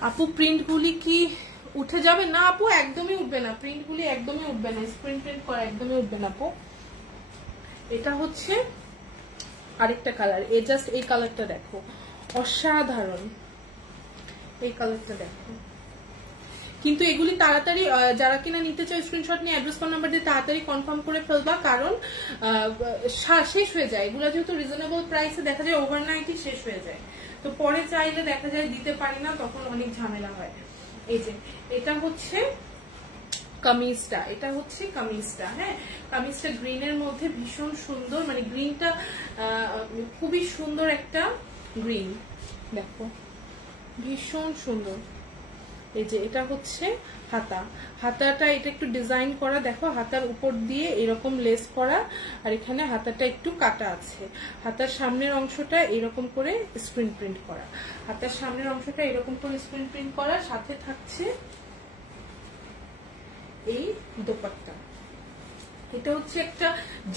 আপু প্রিন্ট গুলি কি উঠে যাবে? না আপু একদমই উঠবে না, প্রিন্ট গুলি একদমই উঠবে না, স্ক্রিন প্রিন্ট করা একদমই উঠবে না আপু। এটা হচ্ছে আরেকটা কালার, এই জাস্ট এই কালারটা দেখো, অসাধারণ এই কালারটা দেখো। কিন্তু এগুলি তাড়াতাড়ি যারা কিনা নিতে চায় স্ক্রিনশট নিয়ে অ্যাড্রেস ফোন নাম্বার দিয়ে তাড়াতাড়ি কনফার্ম করে ফেলবা, কারণ শেষ হয়ে যায় এগুলো, যেহেতু রিজনেবল প্রাইসে দেখা যায় ওভারনাইটই শেষ হয়ে যায়। তো পরে চাইলে দেখা যায় দিতে পারি না, তখন অনেক ঝামেলা হয়। এই যে এটা হচ্ছে কামিজটা, এটা হচ্ছে কামিজটা। হ্যাঁ কামিজটা গ্রিনের মধ্যে ভীষণ সুন্দর, মানে গ্রিনটা খুবই সুন্দর একটা গ্রিন, দেখো ভীষণ সুন্দর। এই যে এটা হচ্ছে হাতা, হাতাটা এটা একটু ডিজাইন করা, দেখো হাতার উপর দিয়ে এরকম লেস করা, আর এখানে হাতাটা একটু কাটা আছে। হাতার সামনের অংশটা এরকম করে স্ক্রিন প্রিন্ট করা, হাতার সামনের অংশটা এরকম করে স্ক্রিন প্রিন্ট করা, সাথে থাকছে এই দোপাট্টা। এটা হচ্ছে একটা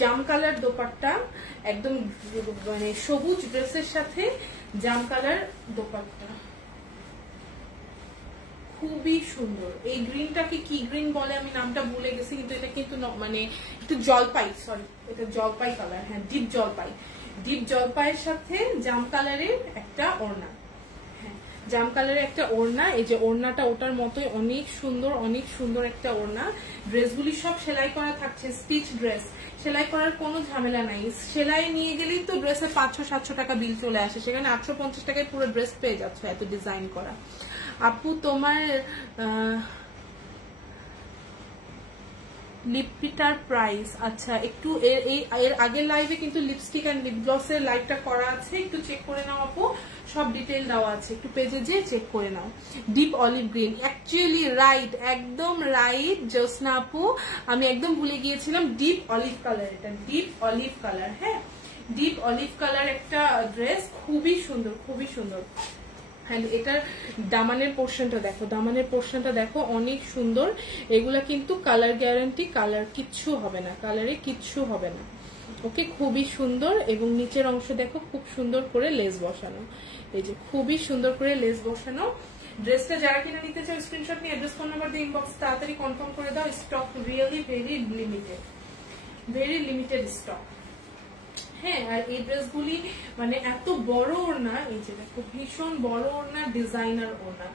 জাম কালার দোপাট্টা, একদম মানে সবুজ ড্রেসের সাথে জাম কালার দোপাট্টা, খুবই সুন্দর। এই গ্রিনটাকে কি গ্রিন বলে আমি নামটা ভুলে গেছি, কিন্তু এটা কিন্তু মানে একটু জলপাই, সরি এটা জলপাই কালার। হ্যাঁ ডিপ জলপাই, ডিপ জলপাইয়ের সাথে জাম কালারের একটা ওড়না। হ্যাঁ জাম কালারের একটা ওড়না, এই যে ওড়নাটা ওটার মতোই অনেক সুন্দর, অনেক সুন্দর একটা ওড়না। ড্রেসগুলি সব সেলাই করা থাকছে, স্টিচ ড্রেস, সেলাই করার কোনো ঝামেলা নাই। সেলাই নিয়ে গেলেই তো ড্রেসে 500-700 টাকা বিল চলে আসে, সেখানে 850 টাকায় পুরো ড্রেস পেয়ে যাচ্ছে এত ডিজাইন করা। আপু তোমার লিপটার প্রাইস, আচ্ছা একটু এর আগের লাইভে কিন্তু লিপস্টিক এন্ড লিপ গ্লসের লাইভটা করা আছে, একটু চেক করে নাও আপু, সব ডিটেল দেওয়া আছে, একটু পেজে যেয়ে চেক করে নাও। Deep olive green, actually right, একদম রাইট জ্যোৎস্না আপু, আমি একদম ভুলে গিয়েছিলাম। ডিপ অলিভ কালার, এটা ডিপ অলিভ কালার, হ্যাঁ ডিপ অলিভ কালার একটা ড্রেস, খুবই সুন্দর খুবই সুন্দর। এন্ড এটার দামানের পোর্শনটা দেখো, দামানের পোর্শনটা দেখো অনেক সুন্দর। এগুলা কিন্তু কালার গ্যারান্টি, কালার কিচ্ছু হবে না, কালারে কিচ্ছু হবে না, ওকে খুবই সুন্দর। এবং নিচের অংশ দেখো খুব সুন্দর করে লেস বসানো, এই যে খুবই সুন্দর করে লেস বসানো। ড্রেসটা যারা কিনা নিতে চাও স্ক্রিনশট নিয়ে অ্যাড্রেস ফোন নাম্বার দিয়ে ইনবক্স তাড়াতাড়ি কনফার্ম করে দাও। Stock really very limited, very limited stock. হ্যাঁ, আর এই ড্রেসগুলি মানে এত বড় ওড়না, এই যে দেখো ভীষণ বড় ওড়না, ডিজাইনার ওড়না।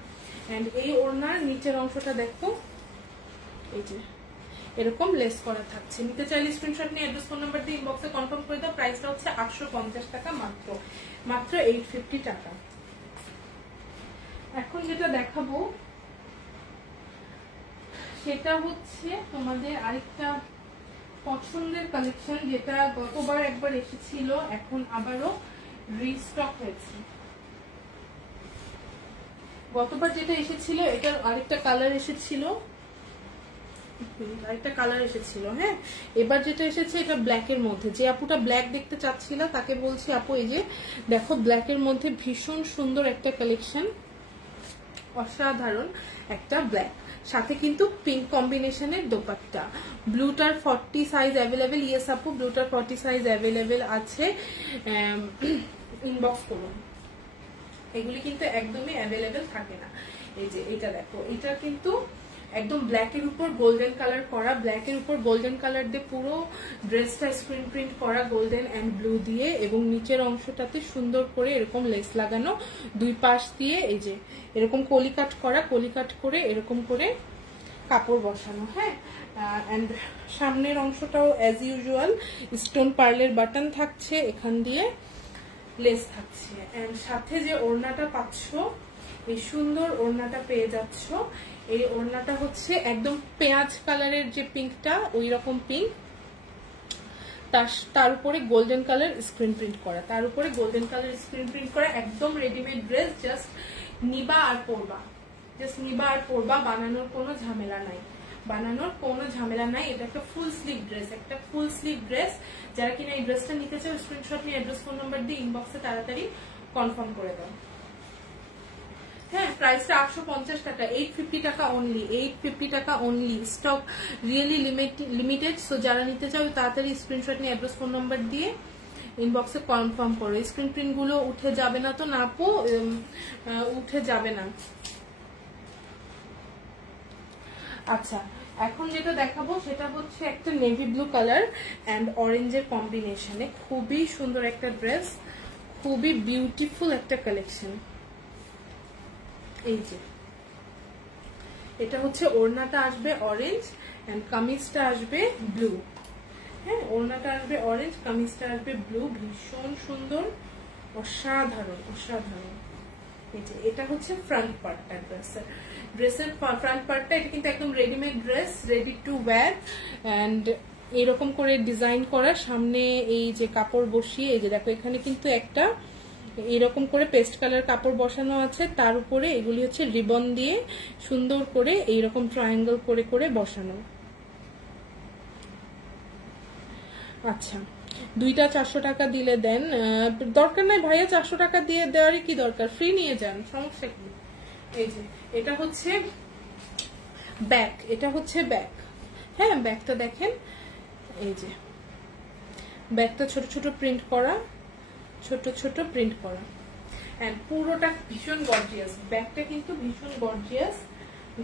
এন্ড এই ওড়নার নিচের অংশটা দেখো, এই যে এরকম লেস করা থাকছে। নিতে চাইলে স্ক্রিনশট নিয়ে অ্যাড্রেস ফোন নাম্বার দিয়ে ইনবক্সে কনফার্ম করে দাও। প্রাইসটা হচ্ছে 850 টাকা, মাত্র মাত্র 850 টাকা। এখন যেটা দেখাবো সেটা হচ্ছে তোমাদের আরেকটা পছন্দের কালেকশন, যেটা গতবার একবার এসেছিল, এখন আবারও রিস্টক হয়েছে। গতবার যেটা এসেছিল এটার আরেকটা কালার এসেছিল, আরেকটা কালার এসেছিল, হ্যাঁ এবার যেটা এসেছে এটা ব্ল্যাকের মধ্যে। যে আপুটা ব্ল্যাক দেখতে চাচ্ছিল তাকে বলছি আপু এই যে দেখো ব্ল্যাকের মধ্যে ভীষণ সুন্দর একটা কালেকশন, অসাধারণ একটা ব্ল্যাক, সাথে কিন্তু পিঙ্ক কম্বিনেশনের দোপাট্টা। ব্লুটার 40 সাইজ অ্যাভেলেবেল, ইয়েস আপু ব্লুটার 40 সাইজ অ্যাভেলেবেল আছে, ইনবক্স করুন। এগুলি কিন্তু একদমই অ্যাভেলেবেল থাকে না। এই যে এটা দেখো, এটা কিন্তু একদম ব্ল্যাকের উপর গোল্ডেন কালার করা, ব্ল্যাকের উপর গোল্ডেন কালার দিয়ে পুরো ড্রেসটা স্ক্রিন প্রিন্ট করা গোল্ডেন এন্ড ব্লু দিয়ে, এবং নিচের অংশটাতে সুন্দর করে এরকম লেস লাগানো, দুই পাশ দিয়ে এই যে এরকম কলি কাট করা, কলি কাট করে এরকম করে কাপড় বসানো, হ্যাঁ। এন্ড সামনের অংশটাও অ্যাজ ইউজুয়াল স্টোন পার্লের বাটন থাকছে, এখান দিয়ে লেস থাকছে। এন্ড সাথে যে ওড়নাটা পাচ্ছ, এই সুন্দর ওড়নাটা পেয়ে যাচ্ছ। এই ওড়নাটা হচ্ছে একদম পেঁয়াজ কালারের যে পিঙ্কটা, ওই রকম পিঙ্ক, তার উপরে গোল্ডেন কালার স্ক্রিন প্রিন্ট করা, তার উপরে গোল্ডেন কালার স্ক্রিন প্রিন্ট করা, একদম রেডিমেড ড্রেস, জাস্ট নিবা আর পরবা, জাস্ট নিবা আর পরবা, বানানোর কোনো ঝামেলা নাই, বানানোর কোনো ঝামেলা নাই। এটা একটা ফুল স্লিভ ড্রেস, একটা ফুল স্লিভ ড্রেস। যারা কিনা এই ড্রেসটা নিতে চাও স্ক্রিনশট নিয়ে অ্যাড্রেস ফোন নাম্বার দিয়ে ইনবক্সে তাড়াতাড়ি কনফার্ম করে দাও। হ্যাঁ, প্রাইসটা 850 টাকা, 850 টাকা অনলি, 850 টাকা only. Stock really limited. So যারা নিতে চাও তাড়াতাড়ি স্ক্রিনশট নিয়ে অ্যাড্রেস ফোন নাম্বার দিয়ে ইনবক্সে কনফার্ম করো। স্ক্রিন প্রিন্ট গুলো উঠে যাবে না তো না আপু? উঠে যাবে না। আচ্ছা, এখন যেটা দেখাবো সেটা হচ্ছে একটা নেভি ব্লু কালার এন্ড অরেঞ্জের কম্বিনেশনে খুবই সুন্দর একটা ড্রেস, খুবই বিউটিফুল একটা কালেকশন। এই যে এটা হচ্ছে ওড়নাটা আসবে অরেঞ্জ এন্ড কামিজটা আসবে ব্লু। হ্যাঁ, ওড়নাটা আসবে অরেঞ্জ, কামিজটা আসবে ব্লু, ভীষণ সুন্দর, অসাধারণ অসাধারণ। এই যে এটা হচ্ছে ফ্রন্ট পার্টটা ড্রেসের ফ্রন্ট পার্টটা। এটা কিন্তু একদম readymade dress, ready to wear and এরকম করে ডিজাইন করা, সামনে এই যে কাপড় বসিয়ে, এই যে দেখো এখানে কিন্তু একটা এরকম করে পেস্ট কালার কাপড় বসানো আছে, তার উপরে এগুলি হচ্ছে রিবন দিয়ে সুন্দর করে এইরকম ট্রায়াঙ্গেল করে করে বসানো। আচ্ছা, দুইটা 400 টাকা দিলে দেন, দরকার নাই ভাইয়া 400 টাকা দিয়ে দেওয়ারই কি দরকার, ফ্রি নিয়ে যান, সমস্যা কি। এই যে এটা হচ্ছে ব্যাক, এটা হচ্ছে ব্যাক। হ্যাঁ, ব্যাকটা দেখেন, এই যে ব্যাকটা ছোট ছোট প্রিন্ট করা, ছোট ছোট প্রিন্ট করা এন্ড পুরোটা ভীষণ গর্জিয়াস। ব্যাকটা কিন্তু ভীষণ গর্জিয়াস,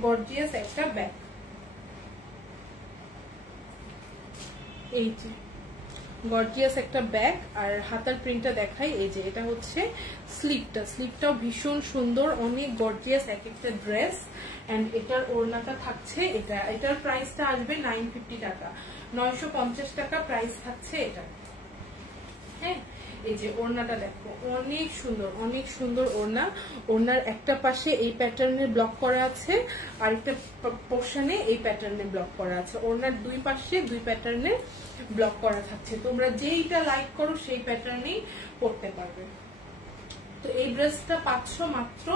গর্জিয়াস একটা ব্যাক। এই যে গর্জিয়াস একটা ব্যাক, আর হাতার প্রিন্টটা দেখাই। এই যে এটা হচ্ছে স্লিভটা, স্লিভটাও ভীষণ সুন্দর, অনেক গর্জিয়াস এক একটা ড্রেস। এন্ড এটার ওড়নাটা থাকছে এটা, এটার প্রাইসটা আসবে 950 টাকা, 950 টাকা প্রাইস থাকছে এটা। হ্যাঁ, এই যে ওড়নাটা দেখো, অনেক সুন্দর, অনেক সুন্দর ওড়না। ওড়নার একটা পাশে এই প্যাটার্নের ব্লক করা আছে, আরেকটা পোর্শনে এই প্যাটার্নে ব্লক করা আছে। ওড়নার দুই পাশে দুই প্যাটার্নে ব্লক করা থাকছে। তোমরা যেইটা লাইক করো সেই প্যাটার্নেই পরতে পারবে। তো এই ড্রেসটা পাচ্ছ মাত্র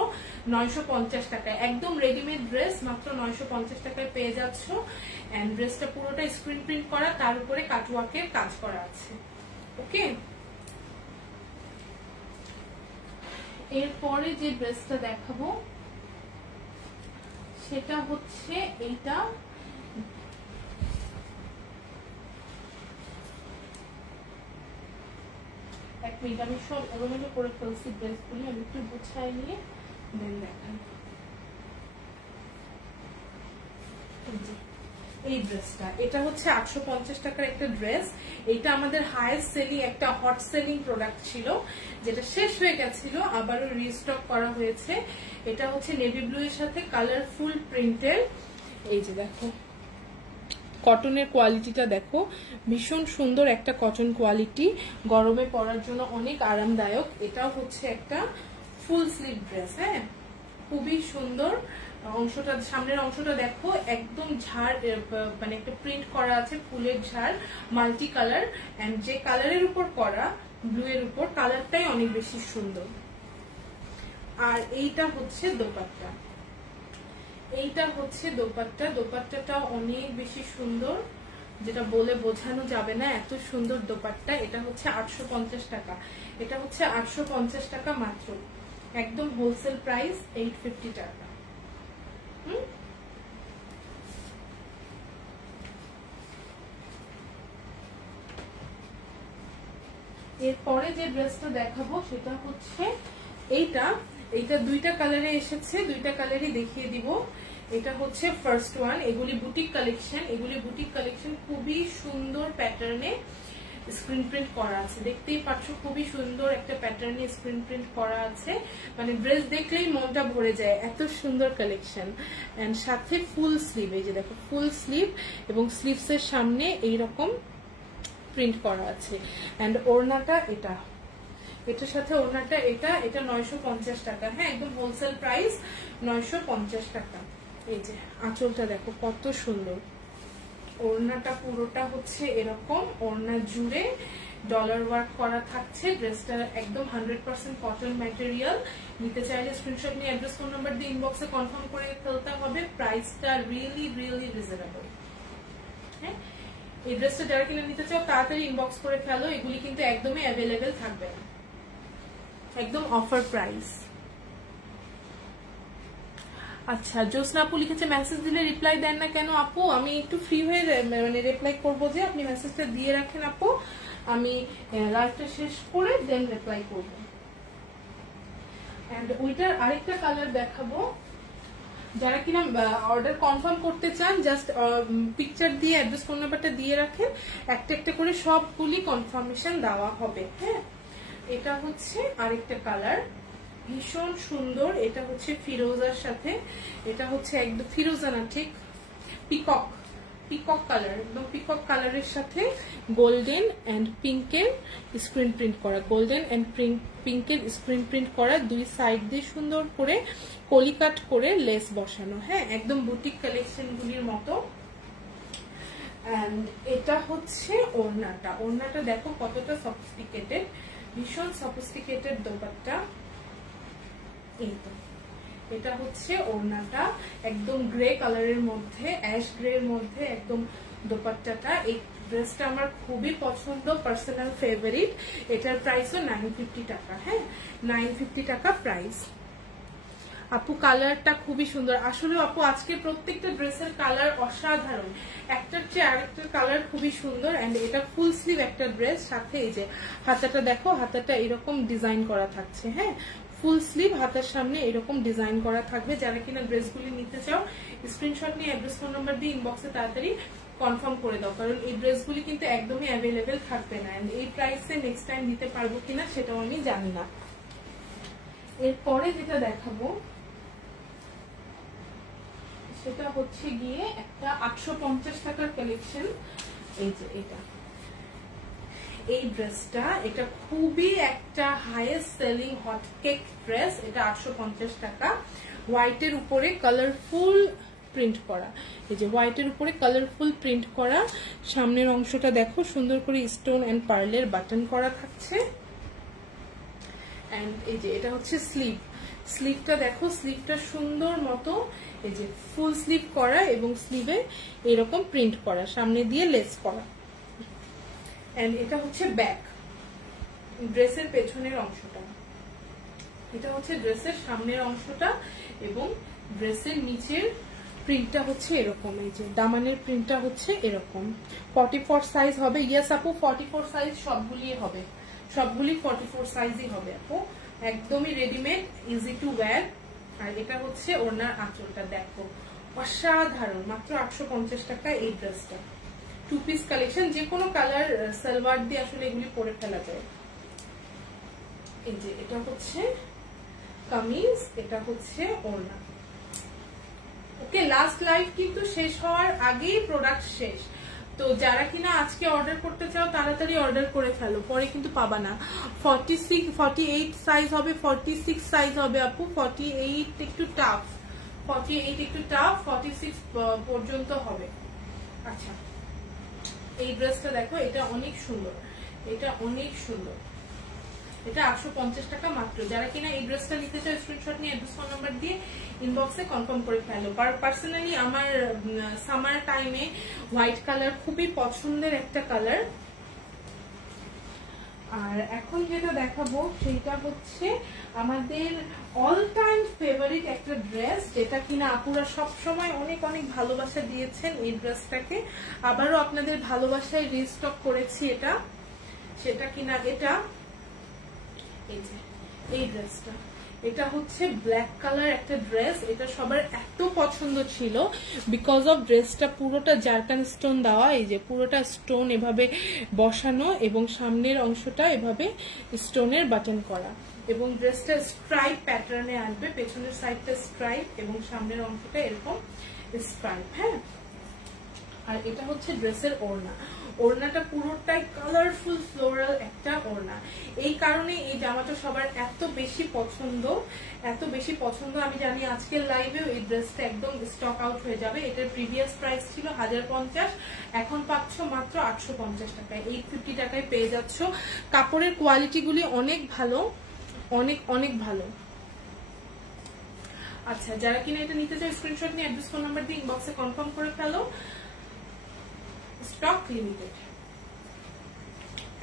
950 টাকায়, একদম রেডিমেড ড্রেস মাত্র 950 টাকায় পেয়ে যাচ্ছ। এন্ড ড্রেসটা পুরোটা স্ক্রিন প্রিন্ট করা, তার উপরে কাটওয়ার্কের কাজ করা আছে। ওকে, এরপরে যে ড্রেসটা দেখাবো সেটা হচ্ছে এইটা। এক মিনিট, আমি সব এলোমেলো করে ফেলছি ড্রেসগুলি, আমি একটু গুছাই নিয়ে দেন দেখাই। এই ড্রেসটা, এটা হচ্ছে 850 টাকার একটা ড্রেস। এটা আমাদের হাইয়েস্ট সেলিং একটা হট সেলিং প্রোডাক্ট ছিল, যেটা শেষ হয়ে গেছিল, আবারও রিস্টক করা হয়েছে। এটা হচ্ছে নেভি ব্লু এর সাথে কালারফুল প্রিন্টের। এই যে দেখো কটনের কোয়ালিটিটা দেখো, ভীষণ সুন্দর একটা কটন কোয়ালিটি, গরমে পরার জন্য অনেক আরামদায়ক। এটাও হচ্ছে একটা ফুল স্লিভ ড্রেস। হ্যাঁ, খুবই সুন্দর। অংশটা, সামনের অংশটা দেখো, একদম ঝাড় মানে একটা প্রিন্ট করা আছে, ফুলের ঝাড়, মাল্টি কালার। এন্ড যে কালারের উপর করা, ব্লু এর উপর, কালারটাই অনেক বেশি সুন্দর। আর এইটা হচ্ছে দোপাট্টা, এইটা হচ্ছে দোপাট্টা। দোপাট্টাটা অনেক বেশি সুন্দর, যেটা বলে বোঝানো যাবে না, এত সুন্দর দোপাট্টা। এটা হচ্ছে 850 টাকা, এটা হচ্ছে 850 টাকা মাত্র, একদম হোলসেল প্রাইস 850 টাকা। এরপরে যে ড্রেসটা দেখাবো সেটা হচ্ছে এইটা। এইটা দুইটা কালারে এসেছে, দুইটা কালারই দেখিয়ে দিব। এটা হচ্ছে ফার্স্ট ওয়ান। এগুলি বুটিক কালেকশন, এগুলি বুটিক কালেকশন, খুবই সুন্দর প্যাটার্নে স্ক্রিন প্রিন্ট করা আছে। দেখতেই পাচ্ছ খুবই সুন্দর একটা প্যাটার্নে স্ক্রিন প্রিন্ট করা আছে, মানে ড্রেস দেখলেই মনটা ভরে যায়, এত সুন্দর কালেকশন। এন্ড সাথে ফুল স্লিভ, এই যে দেখো ফুল স্লিভ, এবং স্লিভস এর সামনে এইরকম প্রিন্ট করা আছে। এন্ড ওড়নাটা এটা, এটার সাথে ওড়নাটা এটা, এটা 950 টাকা। হ্যাঁ, একদম হোলসেল প্রাইস 950 টাকা। এই যে আঁচলটা দেখো কত সুন্দর, ওড়নাটা পুরোটা হচ্ছে এরকম, ওড়না জুড়ে ডলার ওয়ার্ক করা থাকছে। ড্রেসটা একদম 100% কটন ম্যাটেরিয়াল। নিতে চাইলে স্ক্রিনশট নিয়ে অ্যাড্রেস, ফোন নাম্বার দিয়ে ইনবক্সে কনফার্ম করে ফেলতে হবে। প্রাইসটা রিয়েলি রিয়েলি রিজনেবল। হ্যাঁ, এই ড্রেসটা যারা কিনে নিতে চাও তাড়াতাড়ি ইনবক্স করে ফেলো, এগুলি কিন্তু একদমই অ্যাভেলেবেল থাকবে না, একদম অফার প্রাইস। আচ্ছা, জ্যোৎস্না আপু লিখেছে মেসেজ দিলে রিপ্লাই দেন না কেন আপু? আমি একটু ফ্রি হয়ে মানে রিপ্লাই করবো, যে আপনি মেসেজটা দিয়ে রাখেন আপু, আমি লাইভটা শেষ করে দেন রিপ্লাই করবো। এন্ড ওইটার আরেকটা কালার দেখাবো, যারা কিনা অর্ডার কনফার্ম করতে চান জাস্ট পিকচার দিয়ে অ্যাড্রেস, ফোন নাম্বারটা দিয়ে রাখেন, একটা একটা করে সবগুলি কনফার্মেশন দেওয়া হবে। হ্যাঁ, এটা হচ্ছে আরেকটা কালার, ভীষণ সুন্দর। এটা হচ্ছে ফিরোজার সাথে, এটা হচ্ছে একদম ফিরোজা না, ঠিক পিকক, পিকক কালার, একদম পিকক কালারের সাথে গোল্ডেন এন্ড পিঙ্কের স্ক্রিন প্রিন্ট করা, গোল্ডেন এন্ড পিঙ্কের স্ক্রিন প্রিন্ট করা, দুই সাইড দিয়ে সুন্দর করে কলি কাট করে লেস বসানো। হ্যাঁ, একদম বুটিক কালেকশন গুলির মতো। এন্ড এটা হচ্ছে ওড়নাটা, ওড়নাটা দেখো কতটা সফিস্টিকেটেড, ভীষণ সফিস্টিকেটেড দোপাট্টা। এই তো, এটা হচ্ছে ওড়নাটা, একদম গ্রে কালারের মধ্যে, অ্যাশ গ্রে এর মধ্যে একদম দোপাট্টাটা। এই ড্রেসটা আমার খুবই পছন্দ, পার্সোনাল ফেভারিট। এটার প্রাইসও 950 টাকা। হ্যাঁ, 950 টাকা প্রাইস। আপু কালারটা খুবই সুন্দর, আসলে আপু আজকে প্রত্যেকটা ড্রেসের কালার অসাধারণ, একটার চেয়ে আরেকটার কালার খুবই সুন্দর। এন্ড এটা ফুল স্লিভ একটা ড্রেস, সাথে এই যে হাতাটা দেখো, হাতাটা এরকম ডিজাইন করা থাকছে। হ্যাঁ, ফুল স্লিভ, হাতের সামনে এরকম ডিজাইন করা থাকবে। যারা কিনা ড্রেসগুলি নিতে চাও স্ক্রিনশট নিয়ে অ্যাড্রেস, ফোন নাম্বার দিয়ে ইনবক্সে তাড়াতাড়ি কনফার্ম করে দাও, কারণ এই ড্রেসগুলি কিন্তু একদমই অ্যাভেলেবেল থাকবে না। এই প্রাইসে নেক্সট টাইম দিতে পারবো কিনা সেটাও আমি জানি না। এরপরে যেটা দেখাবো সেটা হচ্ছে গিয়ে একটা 850 টাকার কালেকশন। এই যে এটা, এই ড্রেসটা, এটা খুবই একটা highest selling hot cake dress. এটা 850 টাকা। হোয়াইটের উপরে কালারফুল প্রিন্ট করা, এই যে হোয়াইটের উপরে কালারফুল প্রিন্ট করা। সামনের অংশটা দেখো সুন্দর করে স্টোন এন্ড পার্লের বাটন করা থাকছে। এন্ড এই যে এটা হচ্ছে স্লিভ, স্লিভটা দেখো, স্লিভটা সুন্দর মতো এই যে ফুল স্লিভ করা এবং স্লিভে এরকম প্রিন্ট করা, সামনে দিয়ে লেস করা। এন্ড এটা হচ্ছে ব্যাক, ড্রেসের পেছনের অংশটা। এটা হচ্ছে ড্রেসের সামনের অংশটা এবং ড্রেসের নিচের প্রিন্টটা হচ্ছে এরকম, এই যে দামানের প্রিন্টটা হচ্ছে এরকম। 44 সাইজ হবে। ইয়েস আপু, 44 সাইজ সবগুলি হবে, সবগুলি 44 সাইজই হবে আপু। একদমই রেডিমেড, ইজি টু ওয়্যার। আর এটা হচ্ছে ওনার আঁচলটা দেখো, অসাধারণ। মাত্র 850 টাকা এই ড্রেসটা। 2 পিস কালেকশন, যে কোনো কালার সালোয়ার দিয়ে আসলে এগুলি পরে ফেলা যায়। এই যে এটা হচ্ছে কামিজ, এটা হচ্ছে ওড়না। ওকে, লাস্ট লাইভ কিন্তু শেষ হওয়ার আগেই প্রোডাক্ট শেষ। তো যারা কিনা আজকে অর্ডার করতে চাও তাড়াতাড়ি অর্ডার করে ফেলো, পরে কিন্তু পাবা না। 48 সাইজ হবে, 46 সাইজ হবে আপু। 48 একটু টাফ, 48 একটু টাফ, 46 পর্যন্ত হবে। আচ্ছা, এই ড্রেসটা দেখো, এটা অনেক সুন্দর, এটা অনেক সুন্দর। এটা 850 টাকা মাত্র। যারা কিনা এই ড্রেসটা নিতে চাও স্ক্রিনশট নিয়ে অ্যাড্রেস ফোন নাম্বার দিয়ে ইনবক্সে কনফার্ম করে ফেলো। পার্সোনালি আমার সামার টাইমে হোয়াইট কালার খুবই পছন্দের একটা কালার। আর এখন যেটা দেখাবো সেটা হচ্ছে আমাদের অল টাইম ফেভারিট একটা ড্রেস, যেটা কিনা আপুরা সবসময় অনেক অনেক ভালোবাসা দিয়েছেন এই ড্রেসটাকে। আবারও আপনাদের ভালোবাসায় রিস্টক করেছি এটা, সেটা কিনা এটা এই যে এই ড্রেসটা। এটা হচ্ছে ব্ল্যাক কালার একটা ড্রেস। এটা সবার এত পছন্দ ছিল বিকজ অফ ড্রেসটা পুরোটা জারকান স্টোন দেওয়া, এই যে পুরোটা স্টোন এভাবে বসানো এবং সামনের অংশটা এভাবে স্টোনের বাটন করা, এবং ড্রেসটা স্ট্রাইপ প্যাটার্নে আসবে। পেছনের সাইডটা স্ট্রাইপ এবং সামনের অংশটা এরকম স্ট্রাইপ। হ্যাঁ, আর এটা হচ্ছে ড্রেসের ওড়না। ওড়নাটা পুরোটাই কালারফুল ফ্লোরাল একটা ওড়না। এই কারণে এই জামাটা সবার এত বেশি পছন্দ, এত বেশি পছন্দ। আমি জানি আজকের লাইভেও এই ড্রেসটা একদম স্টক আউট হয়ে যাবে। এটার প্রিভিয়াস প্রাইস ছিল 1050, এখন পাচ্ছ মাত্র 850 টাকায়। 850 টাকায় পেয়ে যাচ্ছ। কাপড়ের কোয়ালিটি গুলি অনেক ভালো, অনেক অনেক ভালো। আচ্ছা, যারা কিনা এটা নিতে চাই স্ক্রিনশট নিয়ে অ্যাড্রেস ফোন নাম্বার দিয়ে ইনবক্সে কনফার্ম করে ফেলো। Stock limited.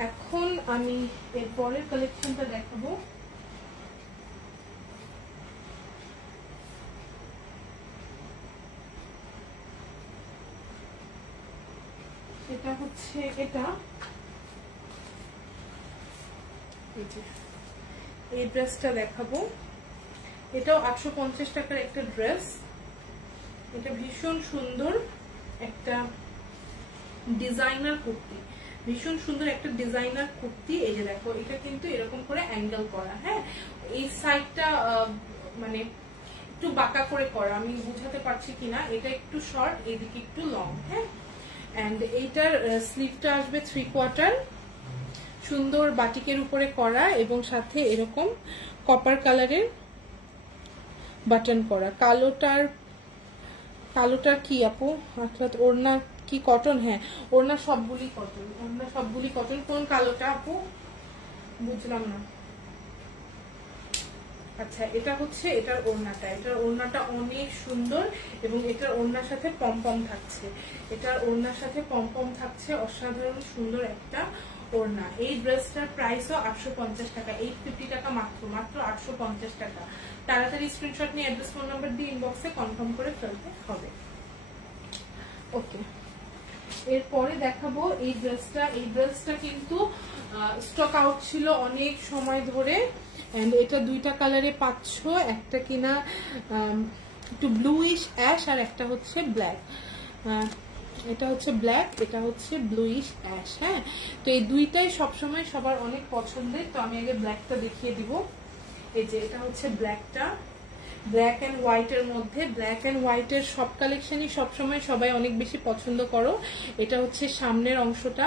এখন আমি এর পরের কালেকশনটা দেখাবো। সেটা হচ্ছে এটা, এই ড্রেসটা দেখাবো। এটাও 850 টাকার একটা ড্রেস। এটা ভীষণ সুন্দর একটা ডিজাইনার কুর্তি, ভীষণ সুন্দর একটা ডিজাইনার কুর্তি। এই যে দেখো, এটা কিন্তু এরকম করে অ্যাঙ্গেল করা। হ্যাঁ, এই সাইডটা মানে একটু বাঁকা করে করা, আমি বুঝাতে পারছি কিনা। এটা একটু শর্ট, এদিকে একটু লং। হ্যাঁ, এন্ড এইটার স্লিভটা আসবে 3/4, সুন্দর বাটিকের উপরে করা এবং সাথে এরকম কপার কালারের বাটন করা। কালোটার কি আপু? অর্থাৎ ওড়না কি কটন? হ্যাঁ, ওড়না সবগুলি কটন, ওড়না সবগুলি কটন। কোন কালোটা আপু? বুঝলাম না। আচ্ছা, এটা হচ্ছে এটার ওড়নাটা। এটার ওড়নাটা অনেক সুন্দর এবং এটার ওড়নার সাথে পমপম থাকছে। এটার ওড়নার সাথে পমপম থাকছে, অসাধারণ সুন্দর একটা ওড়না। এই ড্রেসটার প্রাইসও 850 টাকা। 850 টাকা মাত্র, মাত্র 850 টাকা। তাড়াতাড়ি স্ক্রিনশট নিয়ে অ্যাড্রেস ফোন নাম্বার দিয়ে ইনবক্সে কনফার্ম করে ফেলতে হবে। ওকে, এরপরে দেখাবো এই ড্রেসটা। এই ড্রেসটা কিন্তু স্টক আউট ছিল অনেক সময় ধরে। এন্ড এটা দুইটা কালারে পাচ্ছ, একটা কিনা একটু ব্লুইশ অ্যাশ আর একটা হচ্ছে ব্ল্যাক। এটা হচ্ছে ব্ল্যাক, এটা হচ্ছে ব্লুইশ অ্যাশ। হ্যাঁ, তো এই দুইটাই সবসময় সবার অনেক পছন্দের। তো আমি আগে ব্ল্যাকটা দেখিয়ে দিব। এই যে এটা হচ্ছে ব্ল্যাকটা, ব্ল্যাক এন্ড হোয়াইটের মধ্যে। ব্ল্যাক এন্ড হোয়াইটের সব কালেকশনই সবসময় সবাই অনেক বেশি পছন্দ করো। এটা হচ্ছে সামনের অংশটা,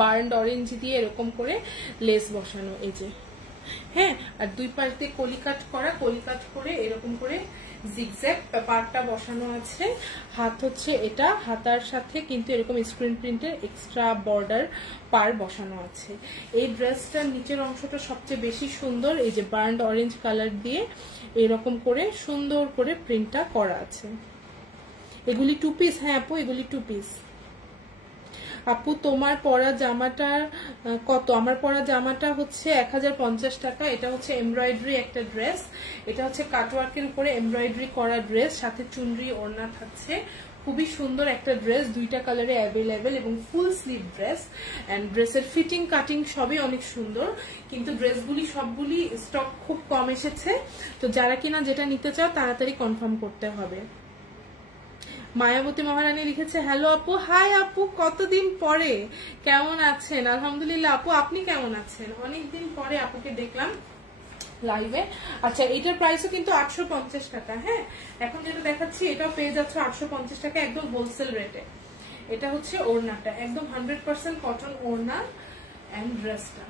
বার্নড অরেঞ্জ দিয়ে এরকম করে লেস বসানো, এই যে হ্যাঁ। আর দুই পাশ দিয়ে কলি কাট করা, কলি কাট করে এরকম করে জিগজ্যাগ পার্টটা বসানো আছে। হাত হচ্ছে এটা, হাতার সাথে কিন্তু এরকম স্ক্রিন প্রিন্টের এক্সট্রা বর্ডার পার বসানো আছে। এই ড্রেসটার নিচের অংশটা সবচেয়ে বেশি সুন্দর, এই যে বার্নড অরেঞ্জ কালার দিয়ে এরকম করে সুন্দর করে প্রিন্টটা করা আছে। এগুলি 2 পিস, হ্যাঁ আপু এগুলি 2 পিস। আপু তোমার পরা জামাটা কত? আমার পরা জামাটা হচ্ছে 1050 টাকা। এটা হচ্ছে এমব্রয়ডারি একটা ড্রেস, এটা হচ্ছে কাটওয়ার্কের উপরে এমব্রয়ডারি করা ড্রেস, সাথে চুনরি ওড়না থাকছে। খুবই সুন্দর একটা ড্রেস, দুইটা কালারে অ্যাভেলেবেল এবং ফুল স্লিভ ড্রেস। এন্ড ড্রেসের ফিটিং কাটিং সবই অনেক সুন্দর, কিন্তু ড্রেসগুলি সবগুলি স্টক খুব কম এসেছে। তো যারা কিনা যেটা নিতে চাও তাড়াতাড়ি কনফার্ম করতে হবে। মায়াবতী মহারানী লিখেছে হ্যালো আপু। হাই আপু, কতদিন পরে, কেমন আছেন? আলহামদুলিল্লাহ আপু, আপনি কেমন আছেন? অনেকদিন পরে আপুকে দেখলাম লাইভে। আচ্ছা, এটার প্রাইসও কিন্তু 850 টাকা। হ্যাঁ, এখন যেটা দেখাচ্ছি এটাও পেয়ে যাচ্ছে 850 টাকা, একদম হোলসেল রেটে। এটা হচ্ছে ওড়নাটা, একদম 100% কটন ওড়না এন্ড ড্রেসটা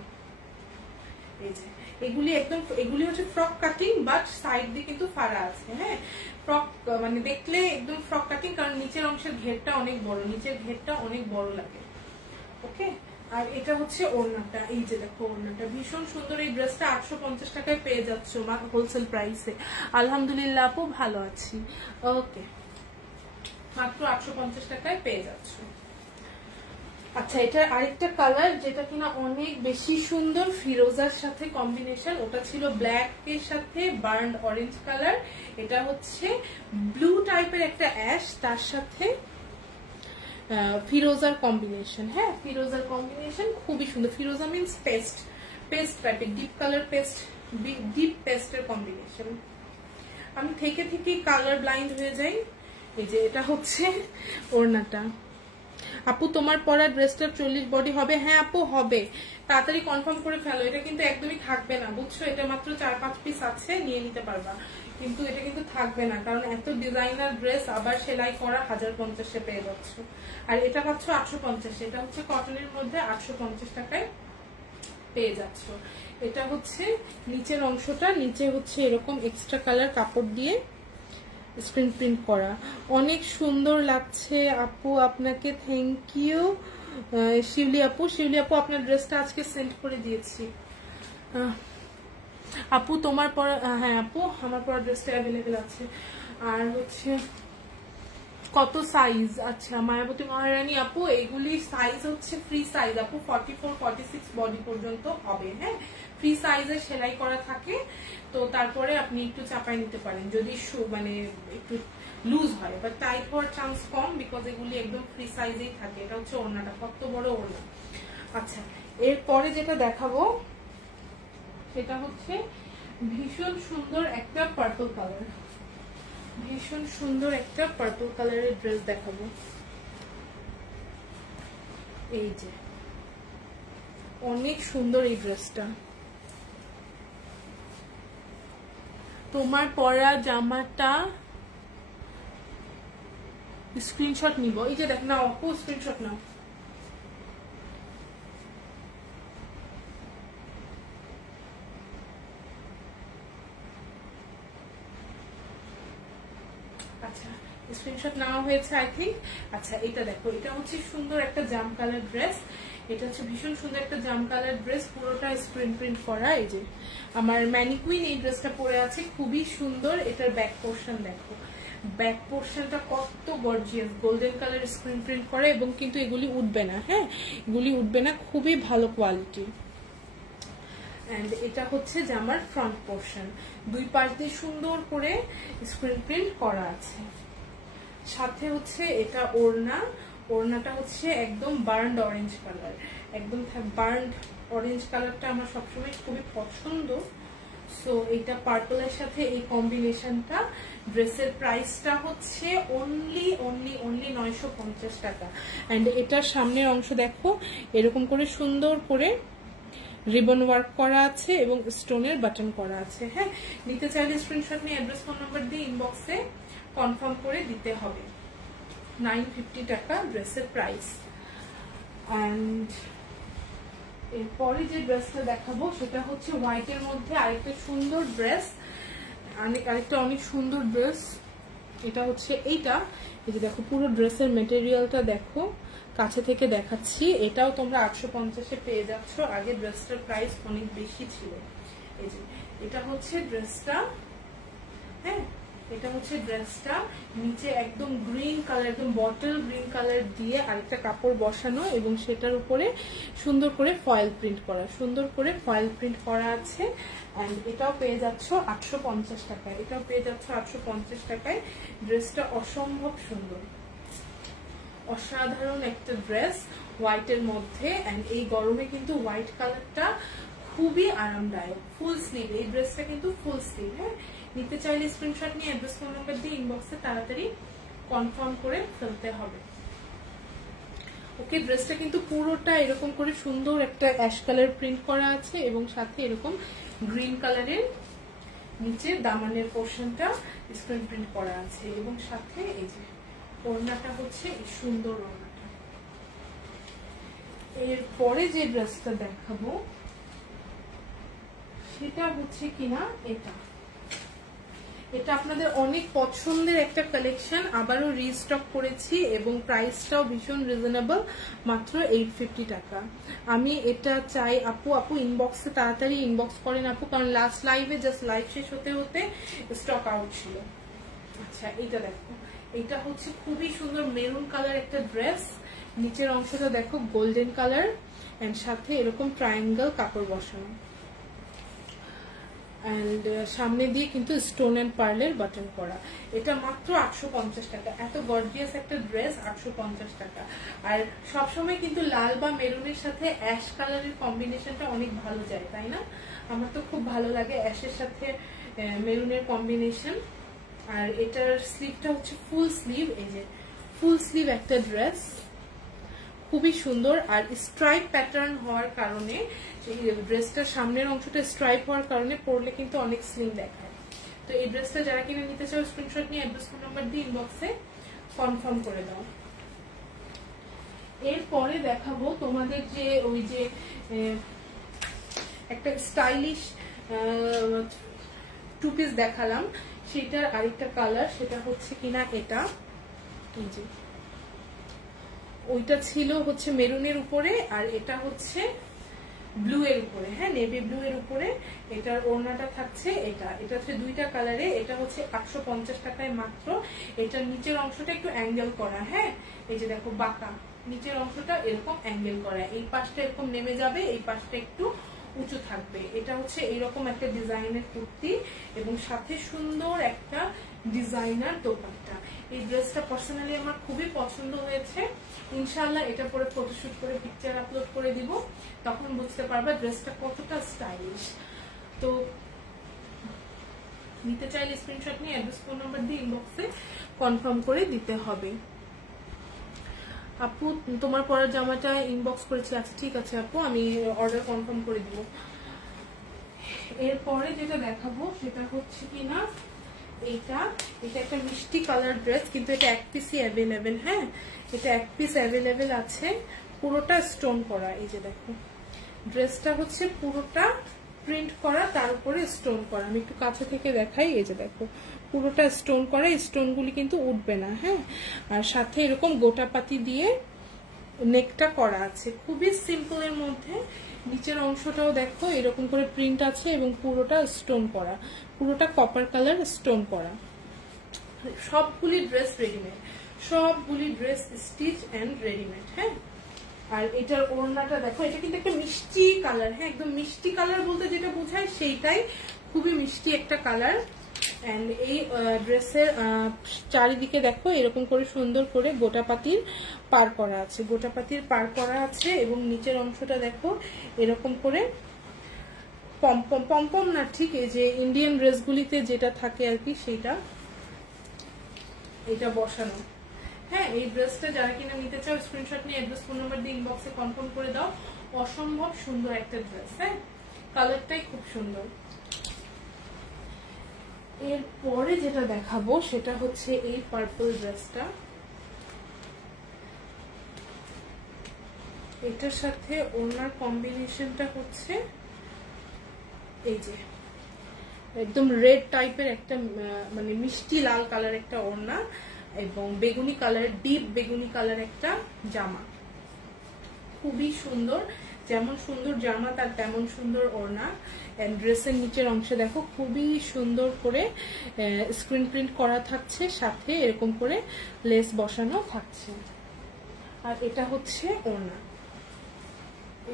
এই যে। এগুলি হচ্ছে ফ্রক কাটিং, বাট সাইড দিয়ে কিন্তু ফাড়া আছে। হ্যাঁ, ফ্রক মানে দেখলে একদম ফ্রক কাটিং, কারণ নিচের অংশের ঘেরটা অনেক বড়, নিচের ঘেরটা অনেক বড় লাগে। ওকে, আর এটা হচ্ছে ওড়নাটা, এই যে দেখো ওড়নাটা ভীষণ সুন্দর। এই ড্রেসটা 850 টাকায় পেয়ে যাচ্ছ হোলসেল প্রাইসে। আলহামদুলিল্লাহ আপু, ভালো আছি। ওকে, মাত্র 850 টাকায় পেয়ে যাচ্ছ। আচ্ছা, এটার আরেকটা কালার যেটা কিনা অনেক বেশি সুন্দর, ফিরোজার সাথে কম্বিনেশন, ওটা ছিল ব্ল্যাক এর সাথে বার্নড অরেঞ্জ কালার। এটা হচ্ছে ব্লু টাইপের একটা অ্যাশ, তার সাথে ফিরোজার কম্বিনেশন। হ্যাঁ, ফিরোজার কম্বিনেশন খুবই সুন্দর। ফিরোজা মিন্স পেস্ট টাইপের, ডিপ কালার পেস্ট, ডিপ পেস্টের কম্বিনেশন। আমি থেকে কালার ব্লাইন্ড হয়ে যাই। এই যে এটা হচ্ছে ওড়নাটা। আপু তোমার পরা ড্রেসটা 40 বডি হবে? হ্যাঁ আপু হবে, তাড়াতাড়ি কনফার্ম করে ফেলো। এটা কিন্তু একদমই থাকবে না, বুঝছো? এটা মাত্র 4-5 পিস আছে, নিয়ে নিতে পারবা, কিন্তু এটা কিন্তু থাকবে না, কারণ এত ডিজাইনার ড্রেস আবার সেলাই করা 1050-এ পেয়ে যাচ্ছ। আর এটা পাচ্ছ 850। এটা হচ্ছে কটনের মধ্যে 850 টাকায় পেয়ে যাচ্ছ। এটা হচ্ছে নিচের অংশটা, নিচে হচ্ছে এরকম এক্সট্রা কালার কাপড় দিয়ে স্ক্রিন প্রিন্ট করা, অনেক সুন্দর লাগছে আপু, আপনাকে থ্যাংক ইউ। শিউলি আপু আপনার ড্রেসটা আজকে সেন্ড করে দিয়েছি। আপু তোমার পরা, হ্যাঁ আপু আমার পরা ড্রেসটা অ্যাভেলেবেল আছে। আর হচ্ছে কত সাইজ? আচ্ছা মায়াবতী মহারানী আপু, এগুলি সাইজ হচ্ছে ফ্রি সাইজ আপু, 44-46 বডি পর্যন্ত হবে। হ্যাঁ, ফ্রি সাইজে সেলাই করা থাকে, তো তারপরে আপনি একটু চাপায় নিতে পারেন যদি মানে একটু লুজ হয়, বাট টাইট হওয়ার চান্স কম, বিকজ এগুলি একদম ফ্রি সাইজেই থাকে। এটা হচ্ছে ওড়নাটা, কত বড় ওড়না। আচ্ছা, এরপরে যেটা দেখাবো সেটা হচ্ছে ভীষণ সুন্দর একটা পার্পল কালার, ভীষণ সুন্দর একটা পার্পল কালারের ড্রেস দেখাবো। এই যে অনেক সুন্দর এই ড্রেসটা। তোমার পরা জামাটা স্ক্রিনশট নিব, এই যে দেখ না আপু, স্ক্রিনশট নাও। আচ্ছা, স্ক্রিনশট নেওয়া হয়েছে আই থিঙ্ক। আচ্ছা, এটা দেখো, এটা হচ্ছে সুন্দর একটা জাম কালার ড্রেস। এটা হচ্ছে ভীষণ সুন্দর একটা জাম কালার ড্রেস, পুরোটা স্ক্রিন প্রিন্ট করা। এই যে আমার ম্যানিকুইন এই ড্রেসটা পরে আছে, খুবই সুন্দর। এটার ব্যাক পোর্শন দেখো, ব্যাক পোর্শনটা কত gorgeous, golden colour screen print করা, এবং কিন্তু এগুলি উঠবে না। হ্যাঁ, এগুলি উঠবে না, খুবই ভালো কোয়ালিটি। এন্ড এটা হচ্ছে জামার ফ্রন্ট পোর্শন, দুই পাশ দিয়ে সুন্দর করে স্ক্রিন প্রিন্ট করা আছে। সাথে হচ্ছে এটা ওড়না, ওড়নাটা হচ্ছে একদম বার্নড অরেঞ্জ কালার, একদম বার্নড অরেঞ্জ কালারটা আমার সবসময় খুবই পছন্দ। সো এটা পার্পলের সাথে এই কম্বিনেশনটা। ড্রেসের প্রাইসটা হচ্ছে অনলি 950 টাকা। এন্ড এটার সামনের অংশ দেখো, এরকম করে সুন্দর করে রিবন ওয়ার্ক করা আছে এবং স্টোনের বাটন করা আছে। হ্যাঁ, নিতে চাইলে স্ক্রিনশট নিয়ে অ্যাড্রেস ফোন নাম্বার দিয়ে ইনবক্সে কনফার্ম করে দিতে হবে। 950 টাকা ড্রেসের প্রাইস। অ্যান্ড এরপরে যে ড্রেসটা দেখাবো সেটা হচ্ছে হোয়াইটের মধ্যে আরেকটা সুন্দর ড্রেস, আরেকটা অনেক সুন্দর ড্রেস। এটা হচ্ছে এইটা, এই যে দেখো পুরো ড্রেসের মেটেরিয়ালটা দেখো, কাছে থেকে দেখাচ্ছি। এটাও তোমরা 850-এ পেয়ে যাচ্ছ, আগে ড্রেসটার প্রাইস অনেক বেশি ছিল। এই যে এটা হচ্ছে ড্রেসটা, হ্যাঁ এটা হচ্ছে ড্রেসটা, নিচে একদম গ্রিন কালার, একদম বটল গ্রিন কালার দিয়ে আরেকটা কাপড় বসানো এবং সেটার উপরে সুন্দর করে ফয়েল প্রিন্ট করা, সুন্দর করে ফয়েল প্রিন্ট করা আছে। এন্ড এটাও পেয়ে যাচ্ছ 850 টাকায়, এটাও পেয়ে যাচ্ছ 850 টাকায়। ড্রেসটা অসম্ভব সুন্দর, অসাধারণ একটা ড্রেস হোয়াইটের মধ্যে। এন্ড এই গরমে কিন্তু হোয়াইট কালারটা খুবই আরামদায়ক। ফুল স্লিভ, এই ড্রেসটা কিন্তু ফুল স্লিভ। হ্যাঁ, নিতে চাইলে স্ক্রিনশট নিয়ে অ্যাড্রেস ফোন নাম্বার দিয়ে ইনবক্সে তাড়াতাড়ি কনফার্ম করে ফেলতে হবে। ওকে, ড্রেসটা কিন্তু পুরোটা এরকম করে সুন্দর একটা অ্যাশ কালার প্রিন্ট করা আছে এবং সাথে এরকম গ্রিন কালারের নিচে দামানের পোর্শনটা স্ক্রিন প্রিন্ট করা আছে এবং সাথে এই যে ওড়নাটা হচ্ছে এই সুন্দর ওড়নাটা। এরপরে যে ড্রেসটা দেখাবো সেটা হচ্ছে কিনা এটা, এটা আপনাদের অনেক পছন্দের একটা কালেকশন, আবারও রিস্টক করেছি এবং প্রাইসটাও ভীষণ রিজনেবল, মাত্র 850 টাকা। আমি এটা চাই আপু ইনবক্সে তাড়াতাড়ি ইনবক্স করেন আপু, কারণ লাস্ট লাইভে জাস্ট লাইভ শেষ হতে হতে স্টক আউট ছিল। আচ্ছা এইটা দেখো, এটা হচ্ছে খুবই সুন্দর মেরুন কালার একটা ড্রেস, নিচের অংশটা দেখো গোল্ডেন কালার এন্ড সাথে এরকম ট্রায়াঙ্গেল কাপড় বসানো, এন্ড সামনে দিয়ে কিন্তু স্টোন এন্ড পার্লের বাটন করা। এটা মাত্র 850 টাকা। এত গর্জিয়াস একটা ড্রেস 850 টাকা। আর সবসময় কিন্তু লাল বা মেরুনের সাথে অ্যাশ কালারের কম্বিনেশনটা অনেক ভালো যায়, তাই না? আমার তো খুব ভালো লাগে অ্যাশের সাথে মেরুনের কম্বিনেশন। আর এটার স্লিভটা হচ্ছে ফুল স্লিভ, এই যে ফুল স্লিভ একটা ড্রেস, খুবই সুন্দর। আর স্ট্রাইপ প্যাটার্ন হওয়ার কারণে, ড্রেসটার সামনের অংশটা স্ট্রাইপ হওয়ার কারণে পরলে কিন্তু অনেক স্লিম দেখায়। তো এই ড্রেসটা যারা কিনে নিতে চাও স্ক্রিনশট নিয়ে অ্যাড্রেস ফোন নাম্বার দিয়ে ইনবক্সে কনফার্ম করে দাও। এরপরে দেখাবো তোমাদের যে ওই যে একটা স্টাইলিশ টু পিস দেখালাম, সেটার আরেকটা কালার, সেটা হচ্ছে কিনা এটা, এই যে ওইটা ছিল হচ্ছে মেরুনের উপরে আর এটা হচ্ছে ব্লু এর উপরে, হ্যাঁ নেভি ব্লু এর উপরে। এটার ওড়নাটা থাকছে এটা হচ্ছে দুইটা কালারে। এটা হচ্ছে 850 টাকায় মাত্র। এটার নিচের অংশটা একটু অ্যাঙ্গেল করা, হ্যাঁ এই যে দেখো বাঁকা, নিচের অংশটা এরকম অ্যাঙ্গেল করা, এই পাশটা এরকম নেমে যাবে, এই পাশটা একটু উঁচু থাকবে। এটা হচ্ছে এইরকম একটা ডিজাইনের কুর্তি এবং সাথে সুন্দর একটা ডিজাইনার দোপাট্টা। এই ড্রেসটা পার্সোনালি আমার খুবই পছন্দ হয়েছে। ইনশাআল্লাহ এটা পরে ফটোশুট করে পিকচার আপলোড করে দিব, তখন বুঝতে পারবা ড্রেসটা কতটা স্টাইলিশ। তো নিতে চাইলে স্ক্রিনশট নিয়ে অ্যাড্রেস ফোন নাম্বার দিয়ে ইনবক্সে কনফার্ম করে দিতে হবে। আপু তোমার পরার জামাটা ইনবক্স করেছি, আচ্ছা ঠিক আছে আপু, আমি অর্ডার কনফার্ম করে দিব। এরপরে যেটা দেখাবো সেটা হচ্ছে কিনা এটা একটা মিষ্টি কালার ড্রেস, কিন্তু এটা এক পিসই অ্যাভেলেবেল। হ্যাঁ, এটা এক পিস অ্যাভেলেবেল আছে, পুরোটা স্টোন করা। এই যে দেখো ড্রেসটা হচ্ছে পুরোটা প্রিন্ট করা, তার উপরে স্টোন করা। আমি একটু কাছে থেকে দেখাই, এই যে দেখো পুরোটা স্টোন করা, স্টোনগুলি কিন্তু উঠবে না। হ্যাঁ, আর সাথে এরকম গোটাপাতি দিয়ে নেকটা করা আছে, খুবই সিম্পল এর মধ্যে। নিচের অংশটাও দেখো এরকম করে প্রিন্ট আছে এবং পুরোটা স্টোন করা, পুরোটা কপার কালার স্টোন করা। সবগুলি ড্রেস রেডিমেড, সবগুলি ড্রেস স্টিচ এন্ড রেডিমেড। হ্যাঁ, আর এটার ওড়নাটা দেখো, এটা কিন্তু একটা মিষ্টি কালার। হ্যাঁ, একদম মিষ্টি কালার বলতে যেটা বোঝায় সেইটাই, খুবই মিষ্টি একটা কালার। এন্ড এই ড্রেসের চারিদিকে দেখো এরকম করে সুন্দর করে গোটাপাতির পার করা আছে, গোটাপাতির পার করা আছে এবং নিচের অংশটা দেখো এরকম করে পমপম, পমপম না ঠিক, এই যে ইন্ডিয়ান ড্রেসগুলিতে যেটা থাকে আর কি সেইটা, এটা বসানো। হ্যাঁ, এই ড্রেসটা যারা কিনা নিতে চাও স্ক্রিনশট নিয়ে অ্যাড্রেস ফোন নাম্বার দিয়ে ইনবক্সে কনফার্ম করে দাও। অসম্ভব সুন্দর একটা ড্রেস। হ্যাঁ, কালারটাই খুব সুন্দর। এরপরে যেটা দেখাবো সেটা হচ্ছে এই পার্পল ড্রেসটা। এটার সাথে ওড়নার কম্বিনেশনটা হচ্ছে এই যে একদম রেড টাইপের একটা মানে মিষ্টি লাল কালার একটা ওড়না এবং বেগুনি কালার, ডিপ বেগুনি কালার একটা জামা। খুবই সুন্দর, যেমন সুন্দর জামা তার তেমন সুন্দর ওড়না। ড্রেসের নিচের অংশে দেখো খুবই সুন্দর করে স্ক্রিন প্রিন্ট করা থাকছে, সাথে এরকম করে লেস বসানো থাকছে। আর এটা হচ্ছে ওড়না,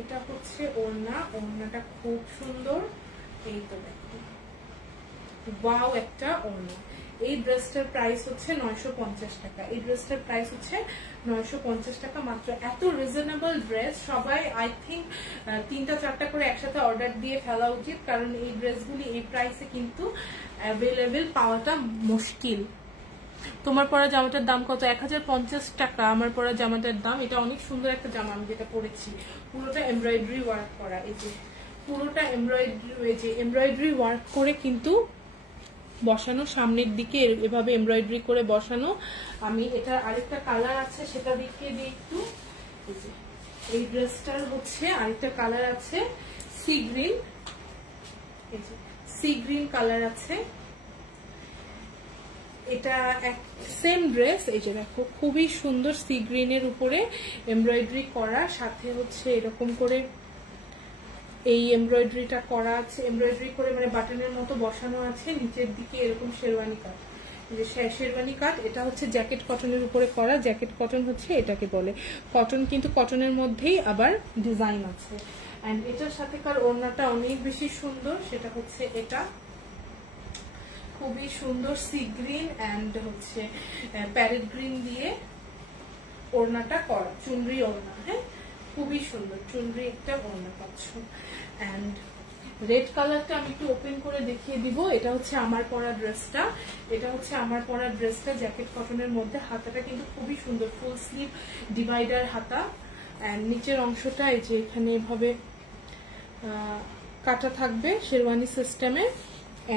এটা হচ্ছে ওড়না। ওড়নাটা খুব সুন্দর, এই তো দেখো ওয়াও একটা ওড়না। এই ড্রেসটার প্রাইস হচ্ছে 950 টাকা। এই ড্রেসটার প্রাইস হচ্ছে 950 টাকা মাত্র। এত রিজনেবল ড্রেস, সবাই আই থিঙ্ক 3টা-4টা করে একসাথে অর্ডার দিয়ে ফেলা উচিত, কারণ এই ড্রেসগুলি এই প্রাইসে কিন্তু অ্যাভেলেবেল পাওয়াটা মুশকিল। তোমার পরা জামাটার দাম কত? 1050 টাকা আমার পরা জামাটার দাম। এটা অনেক সুন্দর একটা জামা, আমি যেটা পরেছি পুরোটা এমব্রয়ডারি ওয়ার্ক করা। এই যে পুরোটা এমব্রয়ডারি ওয়ার্ক করে কিন্তু বসানো, সামনের দিকে এভাবে এমব্রয়ডারি করে বসানো। আমি এটা আরেকটা কালার আছে সেটা দেখিয়ে দিই একটু। এই ড্রেসটার হচ্ছে আরেকটা কালার আছে sea green, sea green colour আছে। এটা সেম ড্রেস, এই যে দেখো খুবই সুন্দর সি গ্রিনের উপরে এমব্রয়ডারি করা, সাথে হচ্ছে এরকম করে এই এমব্রয়ডারিটা করা আছে, এমব্রয়ডারি করে মানে বাটনের মতো বসানো আছে। নিচের দিকে এরকম শেরওয়ানি কাট, যে শেরওয়ানি কাট। এটা হচ্ছে জ্যাকেট কটনের উপরে করা, জ্যাকেট কটন হচ্ছে এটাকে বলে কটন, কিন্তু কটনের মধ্যেই আবার ডিজাইন আছে। এন্ড এটার সাথেকার ওড়নাটা অনেক বেশি সুন্দর, সেটা হচ্ছে এটা খুবই সুন্দর সি গ্রিন এন্ড হচ্ছে প্যারেট গ্রিন দিয়ে ওড়নাটা করা, চুনরি ওড়না। হ্যাঁ, খুবই সুন্দর চুনরি একটা ওড়না পাচ্ছ। এন্ড রেড কালারটা আমি একটু ওপেন করে দেখিয়ে দিব। এটা হচ্ছে আমার পরা ড্রেসটা, এটা হচ্ছে আমার পরা ড্রেসটা জ্যাকেট কটনের মধ্যে। হাতাটা কিন্তু খুবই সুন্দর, ফুল স্লিভ ডিভাইডার হাতা। এন্ড নিচের অংশটা এই যে এখানে এভাবে কাটা থাকবে শেরওয়ানি সিস্টেমে।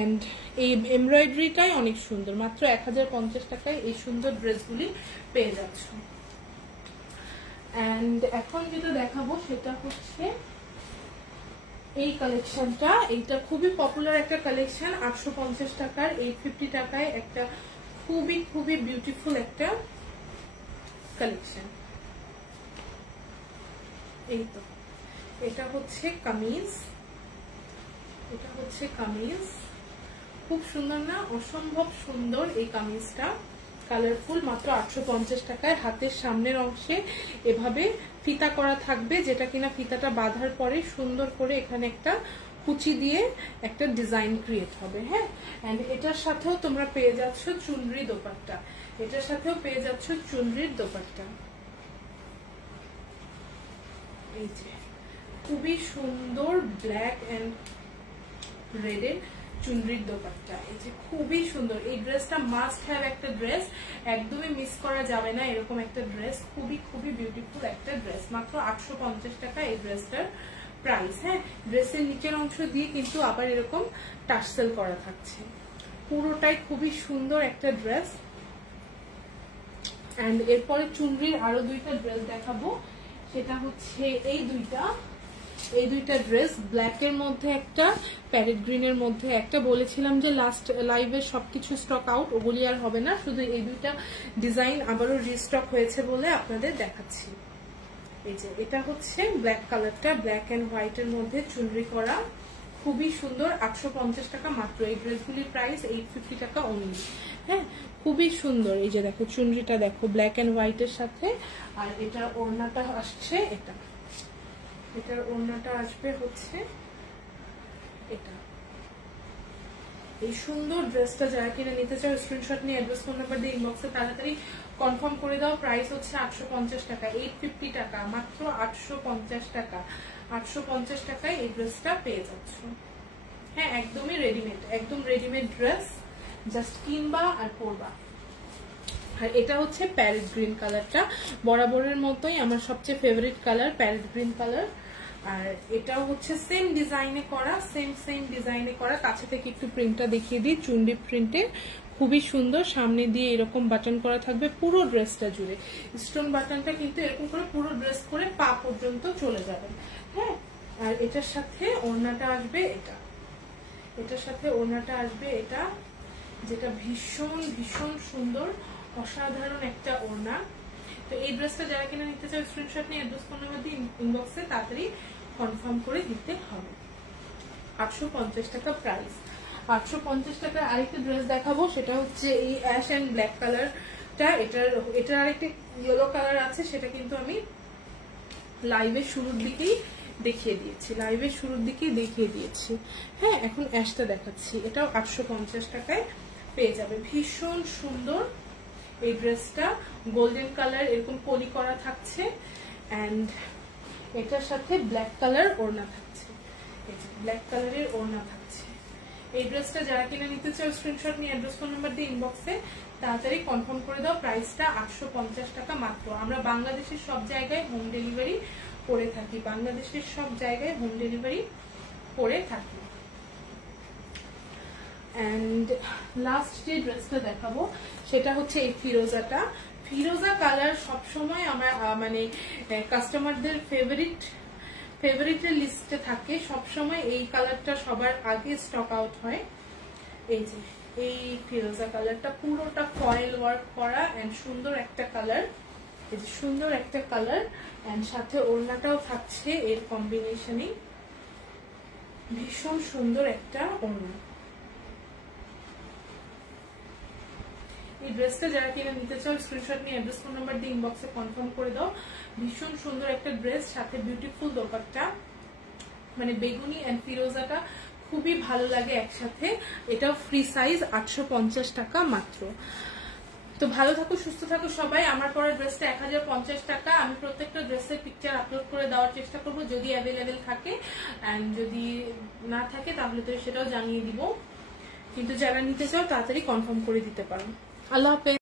এন্ড এই এমব্রয়ডারিটাই অনেক সুন্দর। মাত্র 1050 টাকায় এই সুন্দর ড্রেসগুলি পেয়ে যাচ্ছ। এন্ড এখন যেটা দেখাবো সেটা হচ্ছে এই কালেকশনটা। এইটা খুবই পপুলার একটা কালেকশন, 850 টাকার 850 টাকায় একটা খুবই খুবই বিউটিফুল একটা কালেকশন। এই তো এটা হচ্ছে কামিজ, এটা হচ্ছে কামিজ। খুব সুন্দর না? অসম্ভব সুন্দর এই কামিজটা, কালারফুল। মাত্র 850 টাকায়। হাতের সামনের অংশে এভাবে ফিতা করা থাকবে, যেটা কিনা ফিতাটা বাঁধার পরে সুন্দর করে এখানে একটা কুচি দিয়ে একটা ডিজাইন ক্রিয়েট হবে। হ্যাঁ, এন্ড এটার সাথেও তোমরা পেয়ে যাচ্ছ চুনরি দোপাট্টা, এটার সাথেও পেয়ে যাচ্ছ চুনরির দোপাট্টা। এই যে খুবই সুন্দর ব্ল্যাক এন্ড রেডের চুনরির দোপাট্টা। এই যে খুবই সুন্দর। এই ড্রেসটা মাস্ট হ্যাভ একটা ড্রেস, একদমই মিস করা যাবে না এরকম একটা ড্রেস। খুবই খুবই বিউটিফুল একটা ড্রেস। মাত্র 850 টাকা এই ড্রেসটার প্রাইস। হ্যাঁ, ড্রেসের নিচের অংশ দিয়ে কিন্তু আবার এরকম টার্সেল করা থাকছে। পুরোটাই খুবই সুন্দর একটা ড্রেস। এন্ড এরপরে চুনরির আরো দুইটা ড্রেস দেখাবো, সেটা হচ্ছে এই দুইটা ড্রেস। ব্ল্যাক এর মধ্যে একটা, প্যারেট গ্রিনের মধ্যে একটা। বলেছিলাম যে লাস্ট লাইভে সবকিছু স্টক আউট, ওগুলি আর হবে না, শুধু এই দুইটা ডিজাইন আবারও রিস্টক হয়েছে বলে আপনাদের দেখাচ্ছি। এই যে এটা হচ্ছে ব্ল্যাক কালারটা, ব্ল্যাক এন্ড হোয়াইট এর মধ্যে চুনরি করা, খুবই সুন্দর। 850 টাকা মাত্র। এই ড্রেসগুলির প্রাইস 850 টাকা অনলি। হ্যাঁ, খুবই সুন্দর। এই যে দেখো চুনরিটা দেখো ব্ল্যাক এন্ড হোয়াইট এর সাথে। আর এটা ওড়নাটা আসছে, এটার ওড়নাটা আসবে হচ্ছে এটা। এই সুন্দর ড্রেসটা যারা কিনে নিতে চাও স্ক্রিনশট নিয়ে অ্যাড্রেস ফোন নাম্বার দিয়ে ইনবক্সে তাড়াতাড়ি কনফার্ম করে দাও। প্রাইস হচ্ছে 850 টাকা, 850 টাকা মাত্র। 850 টাকা, 850 টাকায় এই ড্রেসটা পেয়ে যাচ্ছ। হ্যাঁ, একদমই রেডিমেড, একদম রেডিমেড ড্রেস, জাস্ট কিনবা আর পরবা। আর এটা হচ্ছে প্যারেট গ্রিন কালারটা, বরাবরের মতোই আমার সবচেয়ে favourite colour parrot green colour. আর এটাও হচ্ছে সেম ডিজাইনে করা, সেম ডিজাইনে করা। কাছে থেকে একটু প্রিন্টটা দেখিয়ে দিই, চুন্ডি প্রিন্টে খুবই সুন্দর। সামনে দিয়ে এরকম বাটন করা থাকবে পুরো ড্রেসটা জুড়ে। স্টোন বাটনটা কিন্তু এরকম করে পুরো ড্রেস করে পা পর্যন্ত চলে যাবে। হ্যাঁ, আর এটার সাথে ওড়নাটা আসবে এটা, এটার সাথে ওড়নাটা আসবে এটা, যেটা ভীষণ ভীষণ সুন্দর অসাধারণ একটা ওড়না। তো এই ড্রেসটা যারা কিনা নিতে চাও স্ক্রিনশট নিয়ে অ্যাড্রেস ফোন নাম্বার দিয়ে ইনবক্সে তাড়াতাড়ি কনফার্ম করে দিতে হবে। 850 টাকা প্রাইস। 850 টাকার আরেকটা ড্রেস দেখাবো, সেটা হচ্ছে এই অ্যাশ এন্ড ব্ল্যাক কালারটা। এটার আরেকটা ইয়েলো কালার আছে, সেটা কিন্তু আমি লাইভের শুরুর দিকেই দেখিয়ে দিয়েছি। হ্যাঁ, এখন অ্যাশটা দেখাচ্ছি, এটাও 850 টাকায় পেয়ে যাবে। ভীষণ সুন্দর এই ড্রেসটা, গোল্ডেন কালার এরকম পলি করা থাকছে, এন্ড এটার সাথে ব্ল্যাক কালার ওড়না থাকছে, ব্ল্যাক কালারের ওড়না থাকছে। এই ড্রেসটা যারা কিনে নিতে চাও স্ক্রিনশট নিয়ে অ্যাড্রেস ফোন নাম্বার দিয়ে ইনবক্সে তাড়াতাড়ি কনফার্ম করে দাও। প্রাইসটা 850 টাকা মাত্র। আমরা বাংলাদেশের সব জায়গায় হোম ডেলিভারি করে থাকি, বাংলাদেশের সব জায়গায় হোম ডেলিভারি করে থাকি। এন্ড লাস্ট যে ড্রেসটা দেখাবো সেটা হচ্ছে এই ফিরোজাটা। ফিরোজা কালার সবসময় আমরা মানে কাস্টমারদের ফেভারিটের লিস্টে থাকে, সবসময় এই কালারটা সবার আগে স্টক আউট হয়। এই যে এই ফিরোজা কালারটা পুরোটা ফয়েল ওয়ার্ক করা এন্ড সুন্দর একটা কালার, এই যে সুন্দর একটা কালার, এন্ড সাথে ওড়নাটাও থাকছে এর কম্বিনেশনে, ভীষণ সুন্দর একটা ওড়না। এই ড্রেসটা যারা কিনা নিতে চাও স্ক্রিনশট নিয়ে অ্যাড্রেস ফোন নাম্বার দিয়ে ইনবক্সে কনফার্ম করে দাও। ভীষণ সুন্দর একটা ড্রেস, সাথে বিউটিফুল দোপাট্টা, মানে বেগুনি এন্ড ফিরোজাটা খুবই ভালো লাগে একসাথে। এটাও ফ্রি সাইজ, 850 টাকা মাত্র। তো ভালো থাকো, সুস্থ থাকো সবাই। আমার পরা ড্রেসটা 1050 টাকা। আমি প্রত্যেকটা ড্রেসের পিকচার আপলোড করে দেওয়ার চেষ্টা করবো যদি অ্যাভেলেবেল থাকে, এন্ড যদি না থাকে তাহলে তো সেটাও জানিয়ে দিব। কিন্তু যারা নিতে চাও তাড়াতাড়ি কনফার্ম করে দিতে পারো। আল্লাহ হাফেজ।